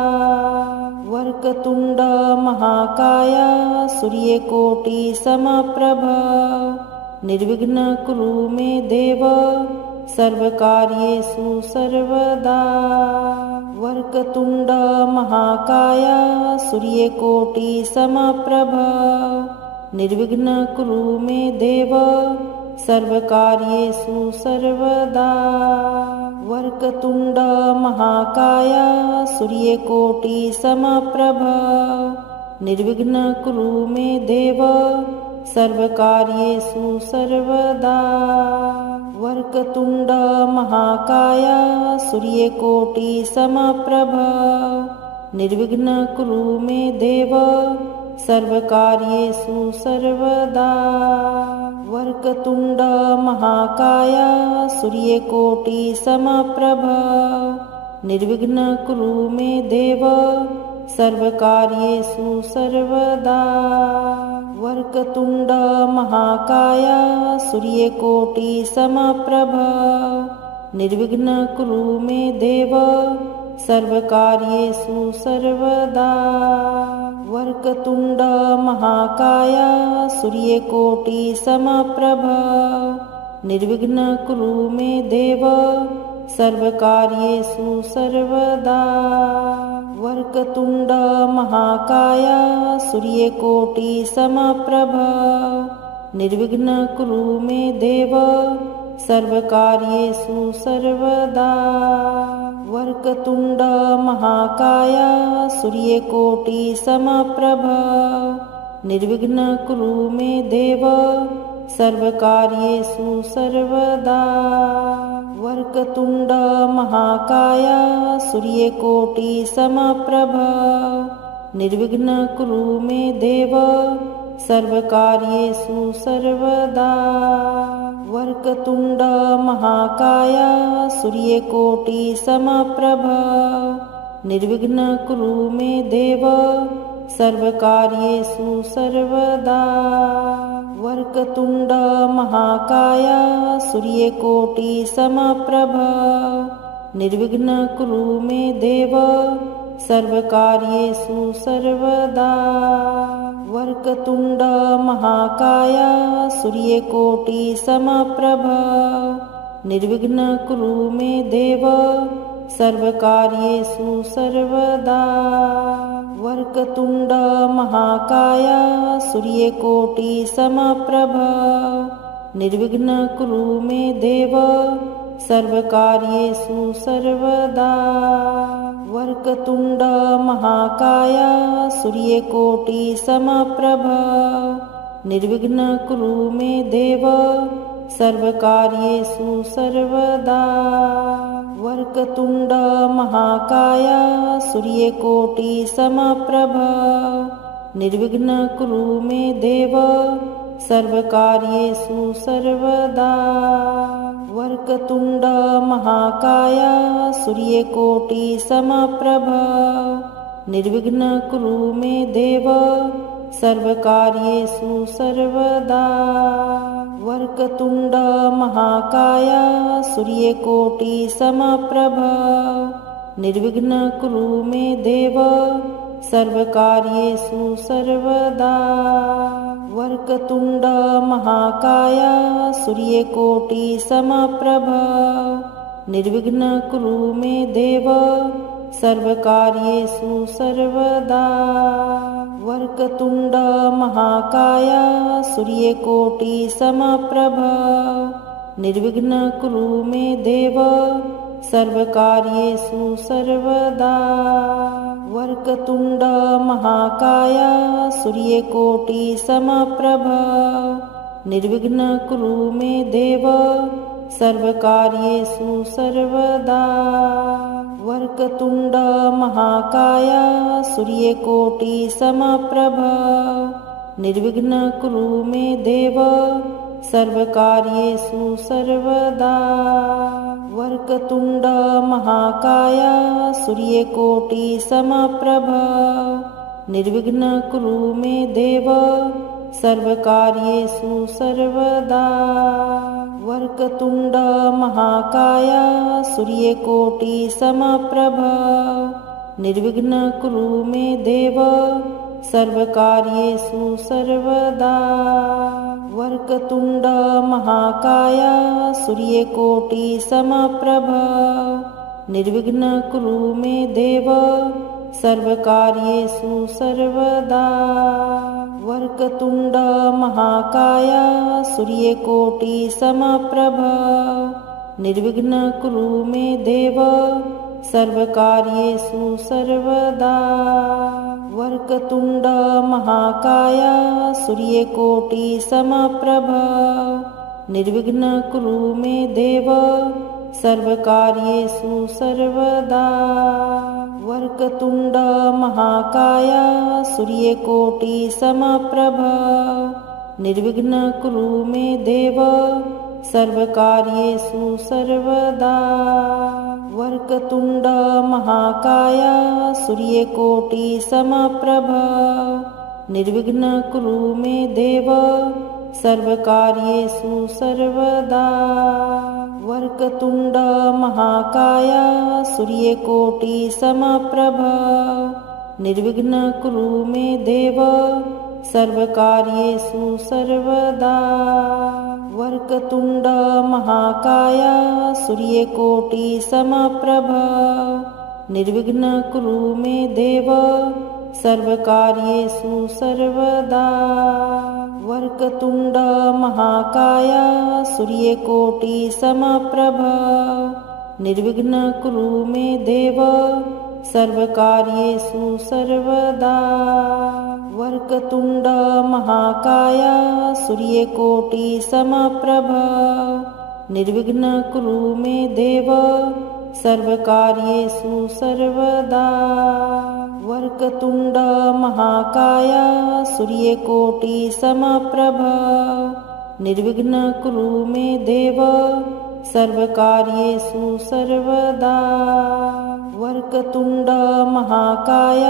वक्रतुण्ड महाकाय सूर्यकोटिसमप्रभ निर्विघ्नं कुरु मे देव सर्वकार्येषु सर्वदा। वक्रतुण्ड महाकाय सूर्यकोटिसमप्रभ निर्विघ्नं कुरु मे देव सर्वकार्येषु सर्वदा। वक्रतुण्ड महाकाय सूर्यकोटिसमप्रभ निर्विघ्नं कुरु मे देव सर्वकार्येषु सर्वदा। वक्रतुण्ड महाकाय सूर्यकोटिसमप्रभ निर्विघ्नं कुरु मे देव सर्वकार्येषु सर्वदा। वक्रतुण्ड महाकाय सूर्यकोटिसमप्रभ निर्विघ्नं कुरु मे देव सर्वकार्येषु सर्वदा। वक्रतुण्ड महाकाय सूर्यकोटिसमप्रभ निर्विघ्नं कुरु मे देव सर्वकार्येषु सर्वदा। वक्रतुण्ड महाकाय सूर्यकोटिसमप्रभ निर्विघ्नं कुरु मे देव सर्वकार्येषु सर्वदा। वक्रतुण्ड महाकाय सूर्यकोटिसमप्रभ निर्विघ्नं कुरु मे देव सर्वकार्येषु सर्वदा। वक्रतुण्ड महाकाय सूर्यकोटिसमप्रभ निर्विघ्नं कुरु मे देव सर्वकार्येषु सर्वदा। वक्रतुण्ड महाकाय सूर्यकोटिसमप्रभ निर्विघ्नं कुरु मे देव सर्वकार्येषु सर्वदा। वक्रतुण्ड महाकाय सूर्यकोटिसमप्रभ निर्विघ्नं कुरु मे देव सर्वकार्येषु सर्वदा। वक्रतुण्ड महाकाय सूर्यकोटिसमप्रभ निर्विघ्नं कुरु मे देव सर्वकार्येषु सर्वदा। वक्रतुण्ड महाकाय सूर्यकोटिसमप्रभ निर्विघ्नं कुरु मे देव सर्वकार्येषु सर्वदा। वक्रतुण्ड महाकाय सूर्यकोटिसमप्रभ निर्विघ्नं कुरु मे देव सर्वकार्येषु सर्वदा। वक्रतुण्ड महाकाय सूर्यकोटिसमप्रभ निर्विघ्नं कुरु मे देव सर्वकार्येषु सर्वदा। वक्रतुण्ड महाकाय सूर्यकोटिसमप्रभ निर्विघ्नं कुरु मे देव सर्वकार्येषु सर्वदा। वक्रतुण्ड महाकाय सूर्यकोटिसमप्रभ निर्विघ्नं कुरु मे देव सर्वकार्येषु सर्वदा। वक्रतुण्ड महाकाय सूर्यकोटिसमप्रभ निर्विघ्नं कुरु मे देव सर्वकार्येषु सर्वदा। वक्रतुण्ड महाकाय सूर्यकोटिसमप्रभ निर्विघ्नं कुरु मे देव सर्वकार्येषु सर्वदा। वक्रतुण्ड महाकाय सूर्यकोटिसमप्रभ निर्विघ्नं कुरु मे देव सर्वकार्येषु सर्वदा। वक्रतुण्ड महाकाय सूर्यकोटिसमप्रभ निर्विघ्नं कुरु मे देव सर्वकार्येषु सर्वदा। वक्रतुण्ड महाकाय सूर्यकोटिसमप्रभ निर्विघ्नं कुरु मे देव सर्वकार्येषु सर्वदा। वक्रतुण्ड महाकाय सूर्यकोटिसमप्रभ निर्विघ्नं कुरु मे देव सर्वकार्येषु सर्वदा। वक्रतुण्ड महाकाय सूर्यकोटिसमप्रभ निर्विघ्नं कुरु मे देव सर्वकार्येषु सर्वदा। वक्रतुण्ड महाकाय सूर्यकोटिसमप्रभ निर्विघ्नं कुरु मे देव सर्वकार्येषु सर्वदा। वक्रतुण्ड महाकाय सूर्यकोटिसमप्रभ निर्विघ्नं कुरु मे देव सर्वकार्येषु सर्वदा। वक्रतुण्ड महाकाय सूर्यकोटिसमप्रभ निर्विघ्नं कुरु मे देव सर्वकार्येषु सर्वदा। वक्रतुण्ड महाकाय सूर्यकोटिसमप्रभ निर्विघ्नं कुरु मे देव सर्वकार्येषु सर्वदा। वक्रतुण्ड महाकाय सूर्यकोटिसमप्रभ निर्विघ्नं कुरु मे देव सर्वकार्येषु सर्वदा। वक्रतुण्ड महाकाय सूर्यकोटिसमप्रभ निर्विघ्नं कुरु मे देव सर्वकार्येषु सर्वदा। वक्रतुण्ड महाकाय सूर्यकोटिसमप्रभ निर्विघ्नं कुरु मे देव सर्वकार्येषु सर्वदा। वक्रतुण्ड महाकाय सूर्यकोटिसमप्रभ निर्विघ्नं कुरु मे देव सर्वकार्येषु सर्वदा। वक्रतुण्ड महाकाय सूर्यकोटिसमप्रभ निर्विघ्नं कुरु मे देव सर्वकार्येषु सर्वदा। वक्रतुण्ड महाकाय सूर्यकोटिसमप्रभ निर्विघ्नं कुरु मे देव सर्वकार्येषु सर्वदा। वक्रतुण्ड महाकाय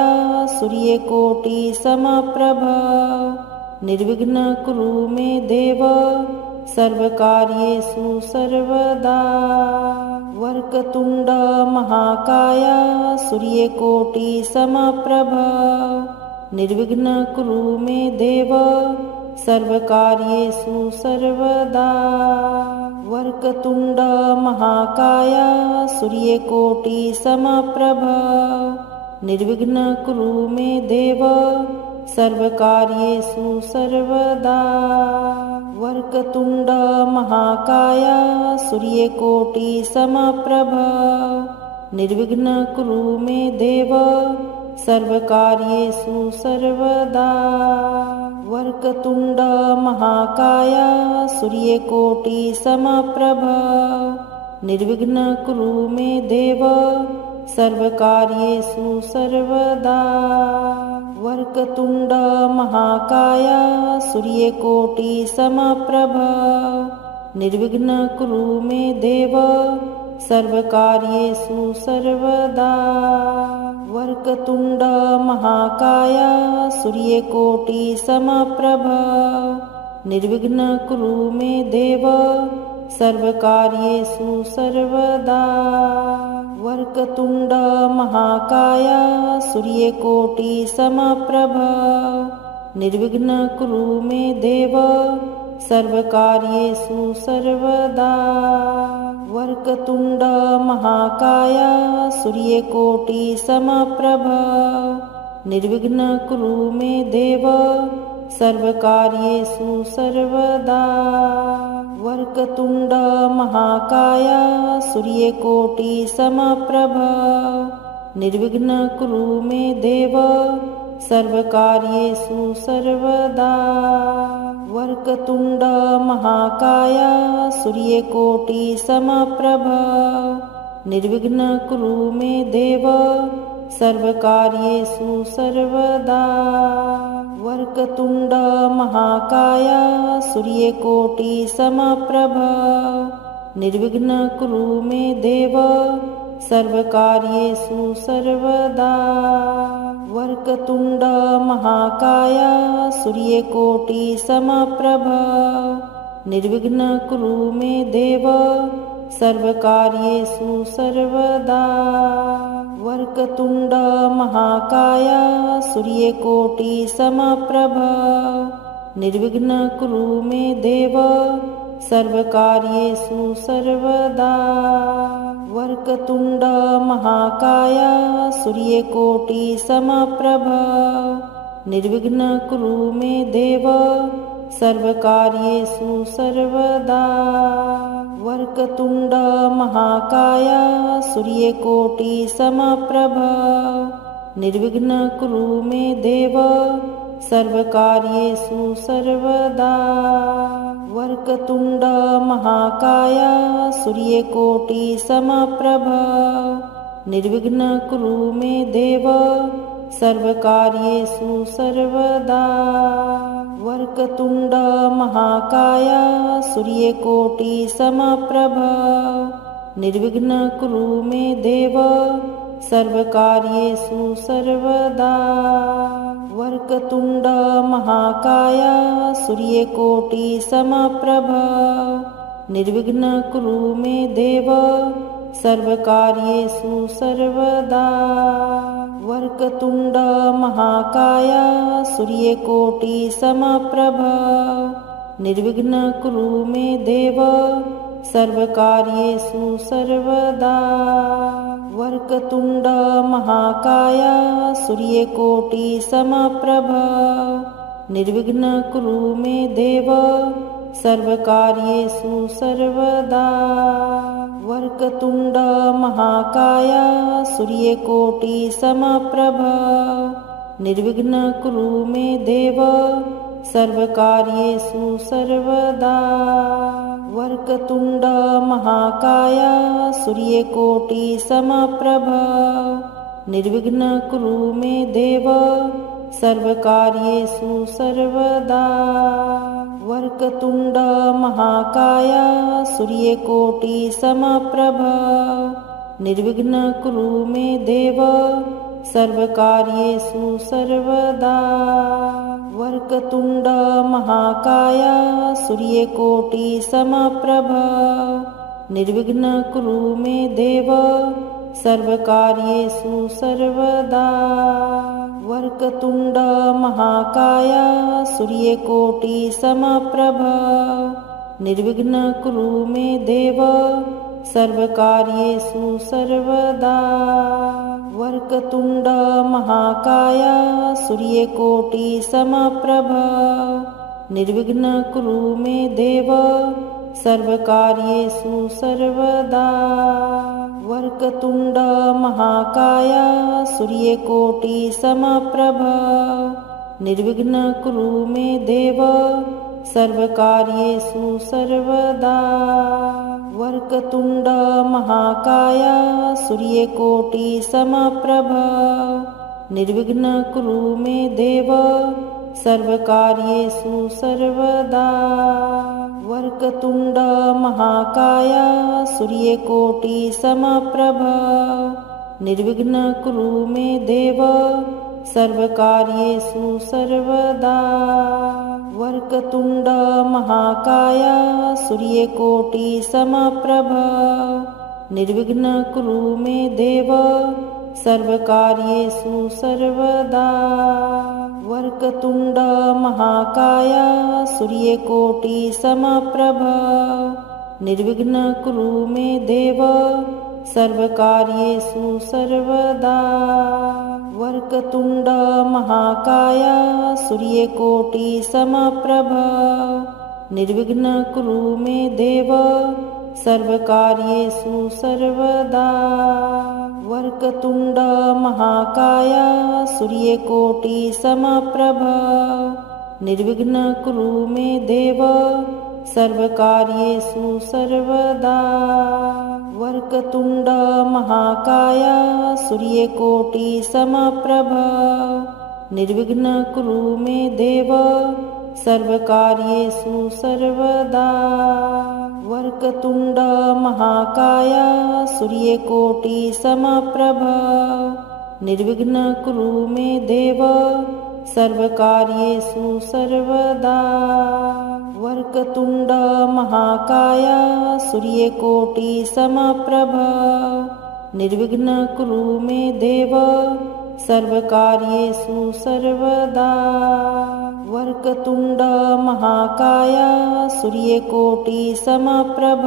सूर्यकोटिसमप्रभ निर्विघ्नं कुरु मे देव सर्वकार्येषु सर्वदा। वक्रतुण्ड महाकाय सूर्यकोटिसमप्रभ निर्विघ्नं कुरु मे देव सर्वकार्येषु सर्वदा। वक्रतुण्ड महाकाय सूर्यकोटिसमप्रभ निर्विघ्नं कुरु मे देव सर्वकार्येषु सर्वदा। वक्रतुण्ड महाकाय सूर्यकोटिसमप्रभ निर्विघ्नं कुरु मे देव सर्वकार्येषु सर्वदा। वक्रतुण्ड महाकाय सूर्यकोटिसमप्रभ निर्विघ्नं कुरु मे देव सर्वकार्येषु सर्वदा। वक्रतुण्ड महाकाय सूर्यकोटिसमप्रभ निर्विघ्नं कुरु मे देव सर्वकार्येषु सर्वदा। वक्रतुण्ड महाकाय सूर्यकोटिसमप्रभ निर्विघ्नं कुरु मे देव सर्वकार्येषु सर्वदा। वक्रतुण्ड महाकाय सूर्यकोटिसमप्रभ निर्विघ्नं कुरु मे देव सर्वकार्येषु सर्वदा। वक्रतुण्ड महाकाय सूर्यकोटिसमप्रभ निर्विघ्नं कुरु मे देव सर्वकार्येषु सर्वदा। वक्रतुण्ड महाकाय सूर्यकोटिसमप्रभ निर्विघ्नं कुरु मे देव सर्वकार्येषु सर्वदा। वक्रतुण्ड महाकाय सूर्यकोटिसमप्रभ निर्विघ्नं कुरु मे देव सर्वकार्येषु सर्वदा। वक्रतुण्ड महाकाय सूर्यकोटिसमप्रभ निर्विघ्नं कुरु मे देव सर्वकार्येषु सर्वदा। वक्रतुण्ड महाकाय सूर्यकोटिसमप्रभ निर्विघ्नं कुरु मे देव सर्वकार्येषु सर्वदा। वक्रतुण्ड महाकाय सूर्यकोटिसमप्रभ निर्विघ्नं कुरु मे देव सर्वकार्येषु सर्वदा। वक्रतुण्ड महाकाय सूर्यकोटिसमप्रभ निर्विघ्नं कुरु मे देव सर्वकार्येषु सर्वदा। वक्रतुण्ड महाकाय सूर्यकोटिसमप्रभ निर्विघ्नं कुरु मे देव सर्वकार्येषु सर्वदा। वक्रतुण्ड महाकाय सूर्यकोटिसमप्रभ निर्विघ्नं कुरु मे देव सर्वकार्येषु सर्वदा। वक्रतुण्ड महाकाय सूर्यकोटिसमप्रभ निर्विघ्नं कुरु मे देव सर्वकार्येषु सर्वदा। वक्रतुण्ड महाकाय सूर्यकोटिसमप्रभ निर्विघ्नं कुरु मे देव सर्वकार्येषु सर्वदा। वक्रतुण्ड महाकाय सूर्यकोटिसमप्रभ निर्विघ्नं कुरु मे देव सर्वकार्येषु सर्वदा। वक्रतुण्ड महाकाय सूर्यकोटिसमप्रभ निर्विघ्नं कुरु मे देव सर्वकार्येषु सर्वदा। वक्रतुण्ड महाकाय सूर्यकोटिसमप्रभ निर्विघ्नं कुरु मे देव सर्वकार्येषु सर्वदा। वक्रतुण्ड महाकाय सूर्यकोटिसमप्रभ निर्विघ्नं कुरु मे देव सर्वकार्येषु सर्वदा। वक्रतुण्ड महाकाय सूर्यकोटिसमप्रभ निर्विघ्नं कुरु मे देव सर्वकार्येषु सर्वदा। वक्रतुण्ड महाकाय सूर्यकोटिसमप्रभ निर्विघ्नं कुरु मे देव सर्वकार्येषु सर्वदा। वक्रतुण्ड महाकाय सूर्यकोटिसमप्रभ निर्विघ्नं कुरु मे देव सर्वकार्येषु सर्वदा। वक्रतुण्ड महाकाय सूर्यकोटिसमप्रभ निर्विघ्नं कुरु मे देव सर्वकार्येषु सर्वदा। वक्रतुण्ड महाकाय सूर्यकोटिसमप्रभ निर्विघ्नं कुरु मे देव सर्वकार्येषु सर्वदा। वक्रतुण्ड महाकाय सूर्यकोटिसमप्रभ निर्विघ्नं कुरु मे देव सर्वकार्येषु सर्वदा। वक्रतुण्ड महाकाय सूर्यकोटिसमप्रभ निर्विघ्नं कुरु मे देव सर्वकार्येषु सर्वदा। वक्रतुण्ड महाकाय सूर्यकोटिसमप्रभ निर्विघ्नं कुरु मे देव सर्वकार्येषु सर्वदा। वक्रतुण्ड महाकाय सूर्यकोटिसमप्रभ निर्विघ्नं कुरु मे देव सर्वकार्येषु सर्वदा। वक्रतुण्ड महाकाय सूर्यकोटिसमप्रभ निर्विघ्नं कुरु मे देव सर्वकार्येषु सर्वदा। वक्रतुण्ड महाकाय सूर्यकोटिसमप्रभ निर्विघ्नं कुरु मे देव सर्वकार्येषु सर्वदा। वक्रतुण्ड महाकाय सूर्यकोटिसमप्रभ निर्विघ्नं कुरु मे देव सर्वकार्येषु सर्वदा। वक्रतुण्ड महाकाय सूर्यकोटिसमप्रभ निर्विघ्नं कुरु मे देव सर्वकार्येषु सर्वदा। वक्रतुण्ड महाकाय सूर्यकोटि समप्रभ निर्विघ्नं कुरु मे देव सर्वकार्येषु सर्वदा। वक्रतुण्ड महाकाय सूर्यकोटि समप्रभ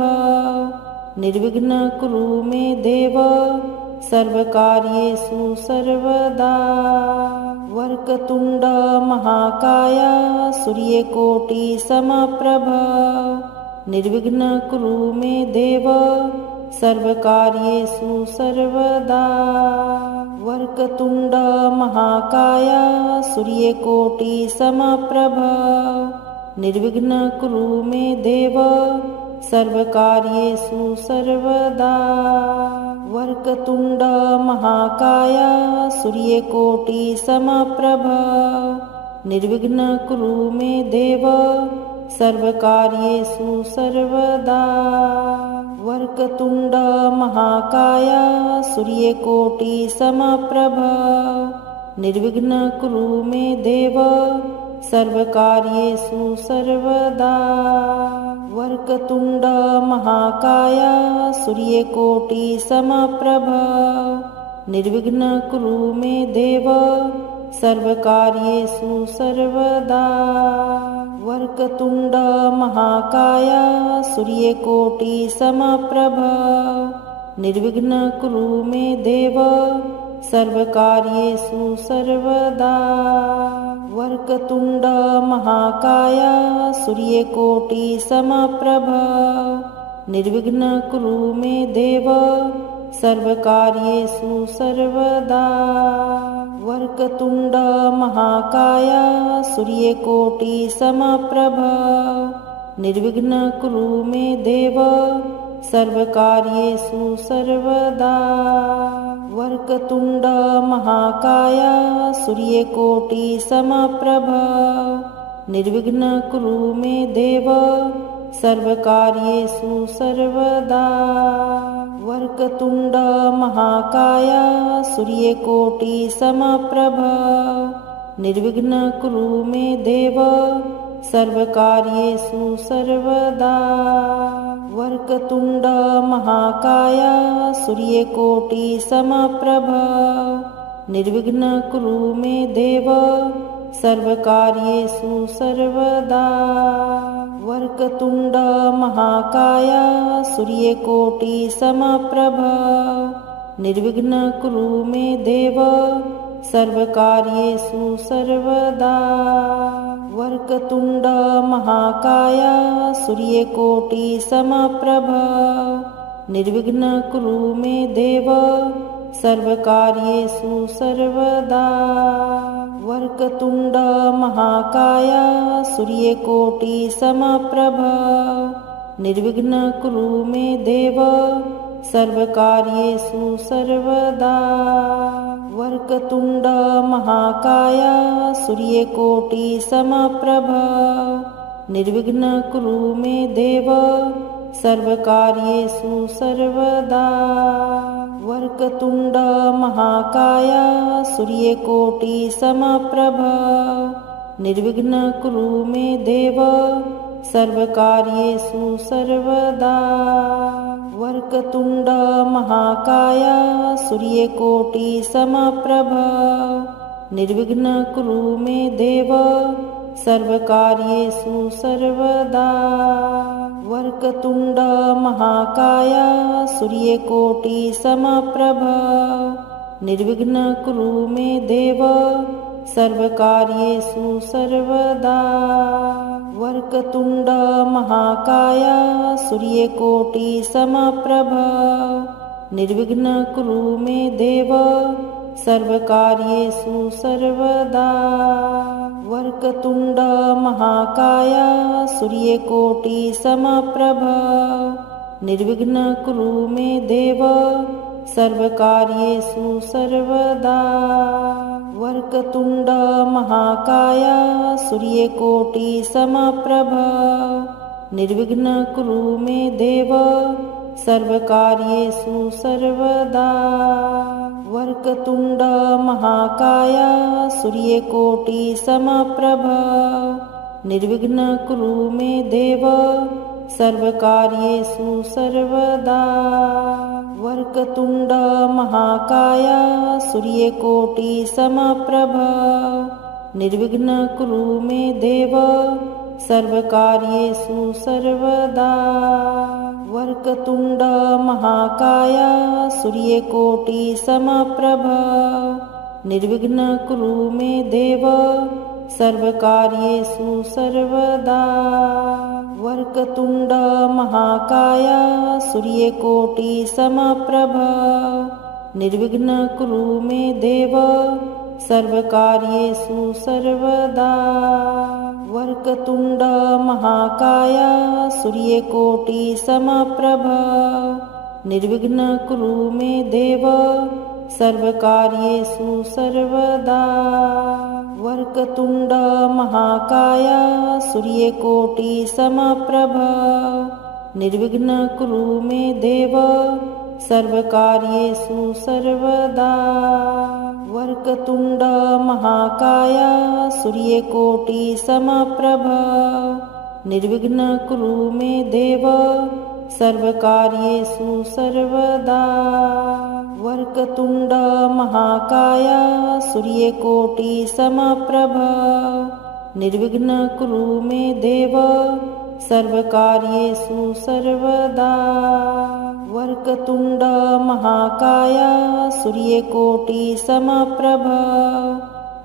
निर्विघ्नं कुरु मे देव सर्वकार्येषु सर्वदा। वक्रतुण्ड महाकाय सूर्यकोटि समप्रभ निर्विघ्नं कुरु मे देव सर्वकार्येषु सर्वदा। वक्रतुण्ड महाकाय सूर्यकोटि समप्रभ निर्विघ्नं कुरु मे देव सर्वकार्येषु सर्वदा। वक्रतुण्ड महाकाय सूर्यकोटि समप्रभ निर्विघ्नं कुरु मे देव सर्वकार्येषु सर्वदा। वक्रतुण्ड महाकाय सूर्यकोटि समप्रभ निर्विघ्नं कुरु मे देव सर्वकार्येषु सर्वदा। वक्रतुण्ड महाकाय सूर्यकोटि समप्रभ निर्विघ्नं कुरु मे देव सर्वकार्येषु सर्वदा। वक्रतुण्ड महाकाय सूर्यकोटि समप्रभ निर्विघ्नं कुरु मे देव सर्वकार्येषु सर्वदा। वक्रतुण्ड महाकाय सूर्यकोटि समप्रभ निर्विघ्नं कुरु मे देव सर्वकार्येषु सर्वदा। वक्रतुण्ड महाकाय सूर्यकोटि समप्रभ निर्विघ्नं कुरु मे देव सर्वकार्येषु सर्वदा। वक्रतुण्ड महाकाय सूर्यकोटि समप्रभ निर्विघ्नं कुरु मे देव सर्वकार्येषु सर्वदा। वक्रतुण्ड महाकाय सूर्यकोटि समप्रभ निर्विघ्नं कुरु मे देव सर्वकार्येषु सर्वदा। वक्रतुण्ड महाकाय सूर्यकोटि समप्रभ निर्विघ्नं कुरु मे देव सर्वकार्येषु सर्वदा। वक्रतुण्ड महाकाय सूर्यकोटि समप्रभ निर्विघ्नं कुरु मे देव सर्वकार्येषु सर्वदा। वक्रतुण्ड महाकाय सूर्यकोटि समप्रभ निर्विघ्नं कुरु मे देव सर्वकार्येषु सर्वदा। वक्रतुण्ड महाकाय सूर्यकोटि समप्रभ निर्विघ्नं कुरु मे देव सर्वकार्येषु सर्वदा। वक्रतुण्ड महाकाय सूर्यकोटि समप्रभ निर्विघ्नं कुरु मे देव सर्वकार्येषु सर्वदा। वक्रतुण्ड महाकाय सूर्यकोटि समप्रभ निर्विघ्नं कुरु मे देव सर्वकार्येषु सर्वदा। वक्रतुण्ड महाकाय सूर्यकोटि समप्रभ निर्विघ्नं कुरु मे देव सर्वकार्येषु सर्वदा। वक्रतुण्ड महाकाय सूर्यकोटि समप्रभ निर्विघ्नं कुरु मे देव सर्वकार्येषु सर्वदा। वक्रतुण्ड महाकाय सूर्यकोटि समप्रभ निर्विघ्नं कुरु मे देव सर्वकार्येषु सर्वदा। वक्रतुण्ड महाकाय सूर्यकोटि समप्रभ निर्विघ्नं कुरु मे देव सर्वकार्येषु सर्वदा। वक्रतुण्ड महाकाय सूर्यकोटि समप्रभ निर्विघ्नं कुरु मे देव सर्वकार्येषु सर्वदा। वक्रतुण्ड महाकाय सूर्यकोटि समप्रभ निर्विघ्नं कुरु मे देव सर्वकार्येषु सर्वदा। वक्रतुण्ड महाकाय सूर्यकोटिसमप्रभ निर्विघ्नं कुरु मे देव सर्वकार्येषु सर्वदा। वक्रतुण्ड महाकाय सूर्यकोटिसमप्रभ निर्विघ्नं कुरु मे देव सर्वकार्येषु सर्वदा। वक्रतुण्ड महाकाय सूर्यकोटिसमप्रभ निर्विघ्नं कुरु मे देव सर्वकार्येषु सर्वदा। वक्रतुण्ड महाकाय सूर्यकोटिसमप्रभ निर्विघ्नं कुरु मे देव सर्वकार्येषु सर्वदा। वक्रतुण्ड महाकाय सूर्यकोटिसमप्रभ निर्विघ्नं कुरु मे देव सर्वकार्येषु सर्वदा। वक्रतुण्ड महाकाय सूर्यकोटिसमप्रभ निर्विघ्नं कुरु मे देव सर्वकार्येषु सर्वदा। वक्रतुण्ड महाकाय सूर्यकोटिसमप्रभ निर्विघ्नं कुरु मे देव सर्वकार्येषु सर्वदा। वक्रतुण्ड महाकाय सूर्यकोटिसमप्रभ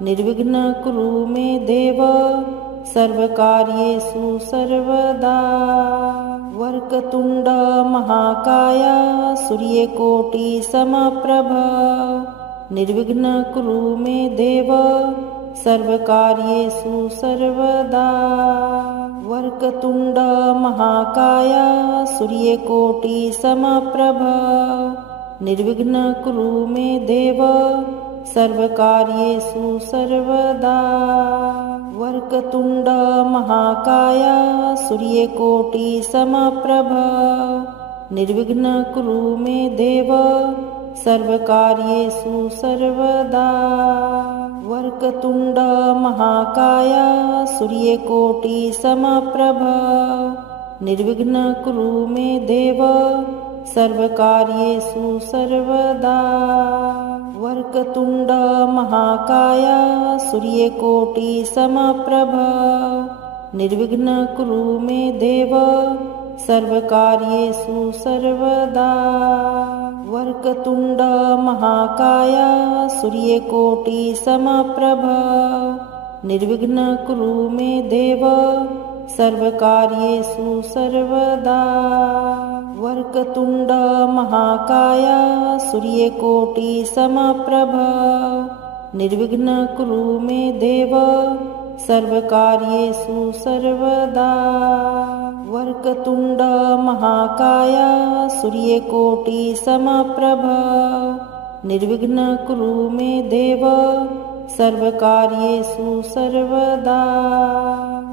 निर्विघ्नं कुरु मे देव सर्वकार्येषु सर्वदा। वक्रतुण्ड महाकाय सूर्यकोटिसमप्रभ निर्विघ्नं कुरु मे देव सर्वकार्येषु सर्वदा। वक्रतुण्ड महाकाय सूर्यकोटिसमप्रभ निर्विघ्नं कुरु मे देव सर्वकार्येषु सर्वदा। वक्रतुण्ड महाकाय सूर्यकोटिसमप्रभ निर्विघ्नं कुरु मे देव सर्वकार्येषु सर्वदा। वक्रतुण्ड महाकाय सूर्यकोटिसमप्रभ निर्विघ्नं कुरु मे देव सर्वकार्येषु सर्वदा। वक्रतुण्ड महाकाय सूर्यकोटिसमप्रभ निर्विघ्नं कुरु मे देव सर्वकार्येषु सर्वदा। वक्रतुण्ड महाकाय सूर्यकोटिसमप्रभ निर्विघ्नं कुरु मे देव सर्वकार्येषु सर्वदा। वक्रतुण्ड महाकाय सूर्यकोटिसमप्रभ निर्विघ्नं कुरु मे देव सर्वकार्येषु सर्वदा। वक्रतुण्ड महाकाय सूर्यकोटिसमप्रभ निर्विघ्नं कुरु मे देव सर्वकार्येषु सर्वदा।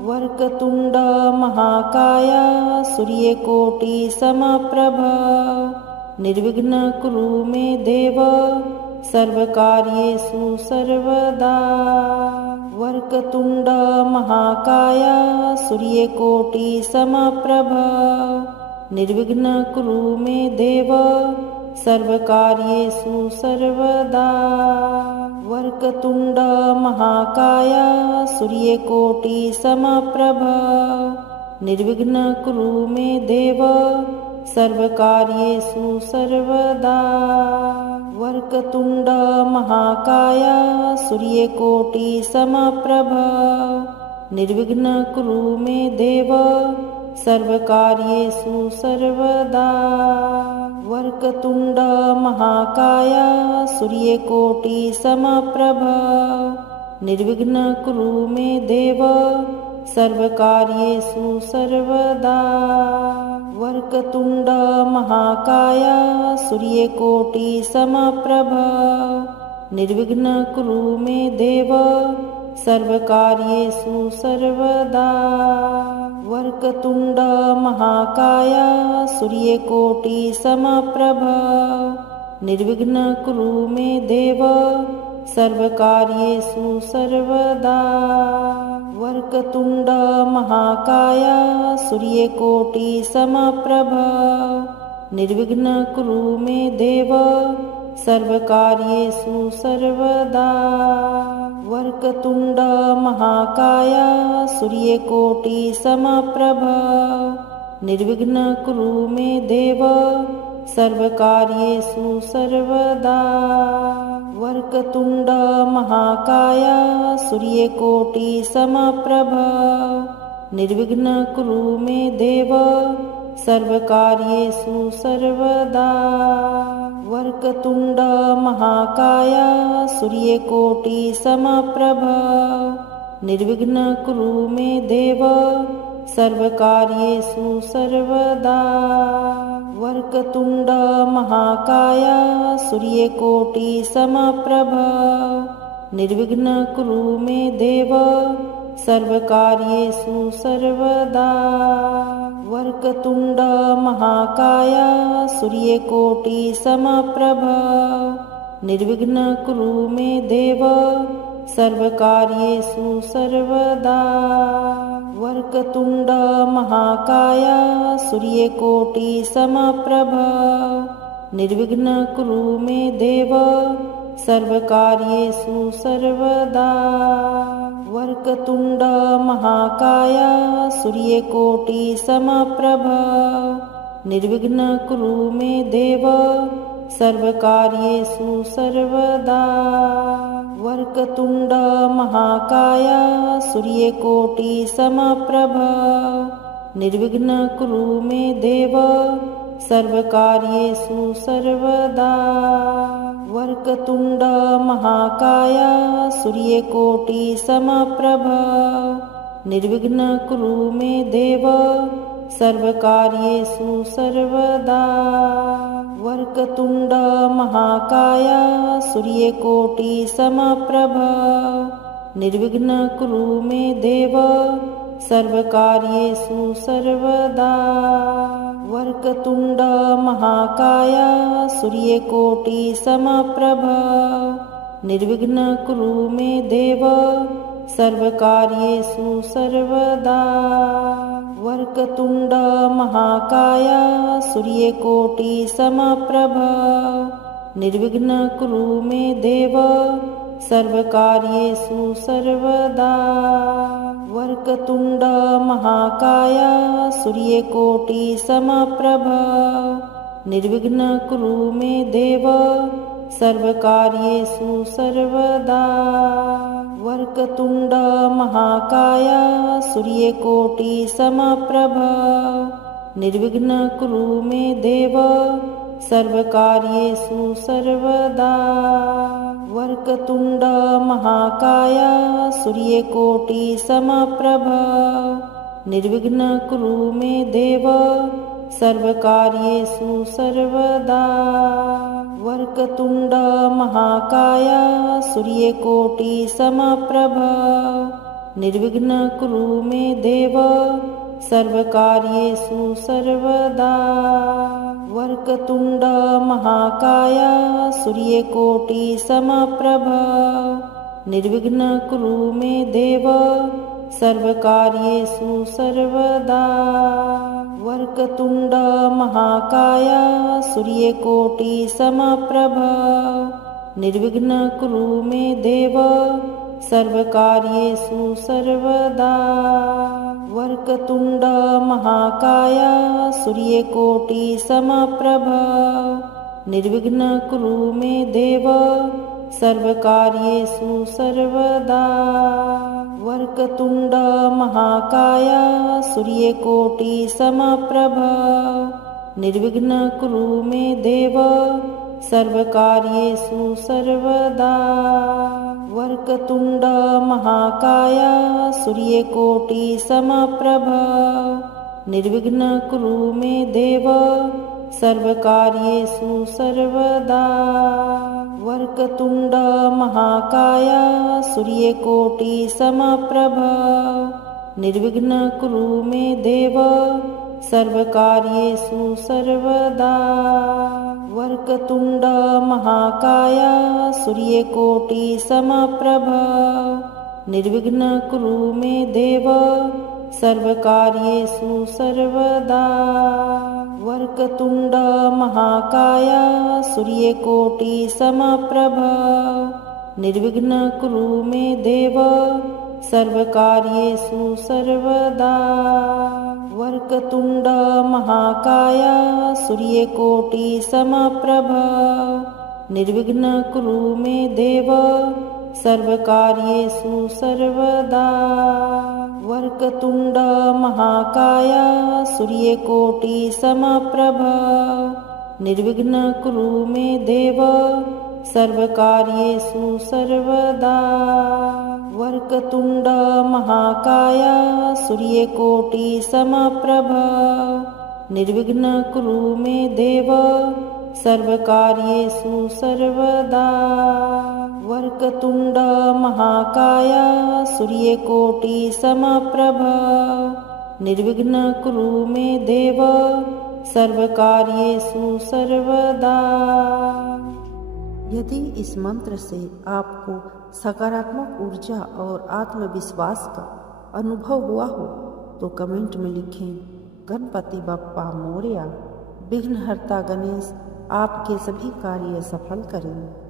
वक्रतुण्ड महाकाय सूर्यकोटिसमप्रभ निर्विघ्नं कुरु मे देव सर्वकार्येषु सर्वदा। वक्रतुण्ड महाकाय सूर्यकोटिसमप्रभ निर्विघ्नं कुरु मे देव सर्वकार्येषु सर्वदा। वक्रतुण्ड महाकाय सूर्यकोटिसमप्रभ निर्विघ्नं कुरु मे देव सर्वकार्येषु सर्वदा। वक्रतुण्ड महाकाय सूर्यकोटिसमप्रभ निर्विघ्नं कुरु मे देव सर्वकार्येषु सर्वदा। वक्रतुण्ड महाकाय सूर्यकोटिसमप्रभ निर्विघ्नं कुरु मे देव सर्वकार्येषु सर्वदा। वक्रतुण्ड महाकाय सूर्यकोटिसमप्रभ निर्विघ्नं कुरु मे देव सर्वकार्येषु सर्वदा। वक्रतुण्ड महाकाय सूर्यकोटिसमप्रभ निर्विघ्नं कुरु मे देव सर्वकार्येषु सर्वदा। वक्रतुण्ड महाकाय सूर्यकोटिसमप्रभ निर्विघ्नं कुरु मे देव सर्वकार्येषु सर्वदा। वक्रतुण्ड महाकाय सूर्यकोटिसमप्रभ निर्विघ्नं कुरु मे देव सर्वकार्येषु सर्वदा। वक्रतुण्ड महाकाय सूर्यकोटिसमप्रभ निर्विघ्नं कुरु मे देव सर्वकार्येषु सर्वदा। वक्रतुण्ड महाकाय सूर्यकोटिसमप्रभ निर्विघ्नं कुरु मे देव सर्वकार्येषु सर्वदा। वक्रतुण्ड महाकाय सूर्यकोटिसमप्रभ निर्विघ्नं कुरु मे देव सर्वकार्येषु सर्वदा। वक्रतुण्ड महाकाय सूर्यकोटिसमप्रभ निर्विघ्नं कुरु मे देव सर्वकार्येषु सर्वदा। वक्रतुण्ड महाकाय सूर्यकोटिसमप्रभ निर्विघ्नं कुरु मे देव सर्वकार्येषु सर्वदा। वक्रतुण्ड महाकाय सूर्यकोटिसमप्रभ निर्विघ्नं कुरु मे देव सर्वकार्येषु सर्वदा। वक्रतुण्ड महाकाय सूर्यकोटिसमप्रभ निर्विघ्नं कुरु मे देव सर्वकार्येषु सर्वदा। वक्रतुण्ड महाकाय सूर्यकोटिसमप्रभ निर्विघ्नं कुरु मे देव सर्वकार्येषु सर्वदा। वक्रतुण्ड महाकाय सूर्यकोटिसमप्रभ निर्विघ्नं कुरु मे देव सर्वकार्येषु सर्वदा। वक्रतुण्ड महाकाय सूर्यकोटिसमप्रभ निर्विघ्नं कुरु मे देव सर्वकार्येषु सर्वदा। वक्रतुण्ड महाकाय सूर्यकोटिसमप्रभ निर्विघ्नं कुरु मे देव सर्वकार्येषु सर्वदा। वक्रतुण्ड महाकाय सूर्यकोटिसमप्रभ निर्विघ्नं कुरु मे देव सर्वकार्येषु सर्वदा। वक्रतुण्ड महाकाय सूर्यकोटिसमप्रभ निर्विघ्नं कुरु मे देव सर्वकार्येषु सर्वदा। वक्रतुण्ड महाकाय सूर्यकोटिसमप्रभ निर्विघ्नं कुरु मे देव सर्वकार्येषु सर्वदा। वक्रतुण्ड महाकाय सूर्यकोटिसमप्रभ निर्विघ्नं कुरु मे देव सर्वकार्येषु सर्वदा। वक्रतुण्ड महाकाय सूर्यकोटिसमप्रभ निर्विघ्नं कुरु मे देव सर्वकार्येषु सर्वदा। वक्रतुण्ड महाकाय सूर्यकोटिसमप्रभ निर्विघ्नं कुरु मे देव सर्वकार्येषु सर्वदा। वक्रतुण्ड महाकाय सूर्यकोटिसमप्रभ निर्विघ्नं कुरु मे देव सर्वकार्येषु सर्वदा। वक्रतुण्ड महाकाय सूर्यकोटिसमप्रभ निर्विघ्नं कुरु मे देव सर्वकार्येषु सर्वदा। वक्रतुण्ड महाकाय सूर्यकोटिसमप्रभ निर्विघ्नं कुरु मे देव सर्वकार्येषु सर्वदा। वक्रतुण्ड महाकाय सूर्यकोटिसमप्रभ निर्विघ्नं कुरु मे देव सर्वकार्येषु सर्वदा। वक्रतुण्ड महाकाय सूर्यकोटि समप्रभ निर्विघ्न कुरु मे देव सर्वकार्येषु सर्वदा। वक्रतुण्ड महाकाय सूर्यकोटि समप्रभ निर्विघ्न कुरु मे देव सर्वकार्येषु सर्वदा। वक्रतुण्ड महाकाय सूर्यकोटि समप्रभ निर्विघ्न कुरु मे देव सर्वकार्येषु सर्वदा। वक्रतुण्ड महाकाय सूर्यकोटि समप्रभ निर्विघ्न कुरु मे देव सर्वकार्येषु सर्वदा। वक्रतुण्ड महाकाय सूर्यकोटि समप्रभ निर्विघ्न कुरु मे देव सर्वकार्येषु सर्वदा। वक्रतुण्ड महाकाय सूर्यकोटि समप्रभ निर्विघ्न कुरु मे देव सर्वकार्येषु सर्वदा। यदि इस मंत्र से आपको सकारात्मक ऊर्जा और आत्मविश्वास का अनुभव हुआ हो तो कमेंट में लिखें गणपति बप्पा मोरया। विघ्नहर्ता गणेश आपके सभी कार्य सफल करें।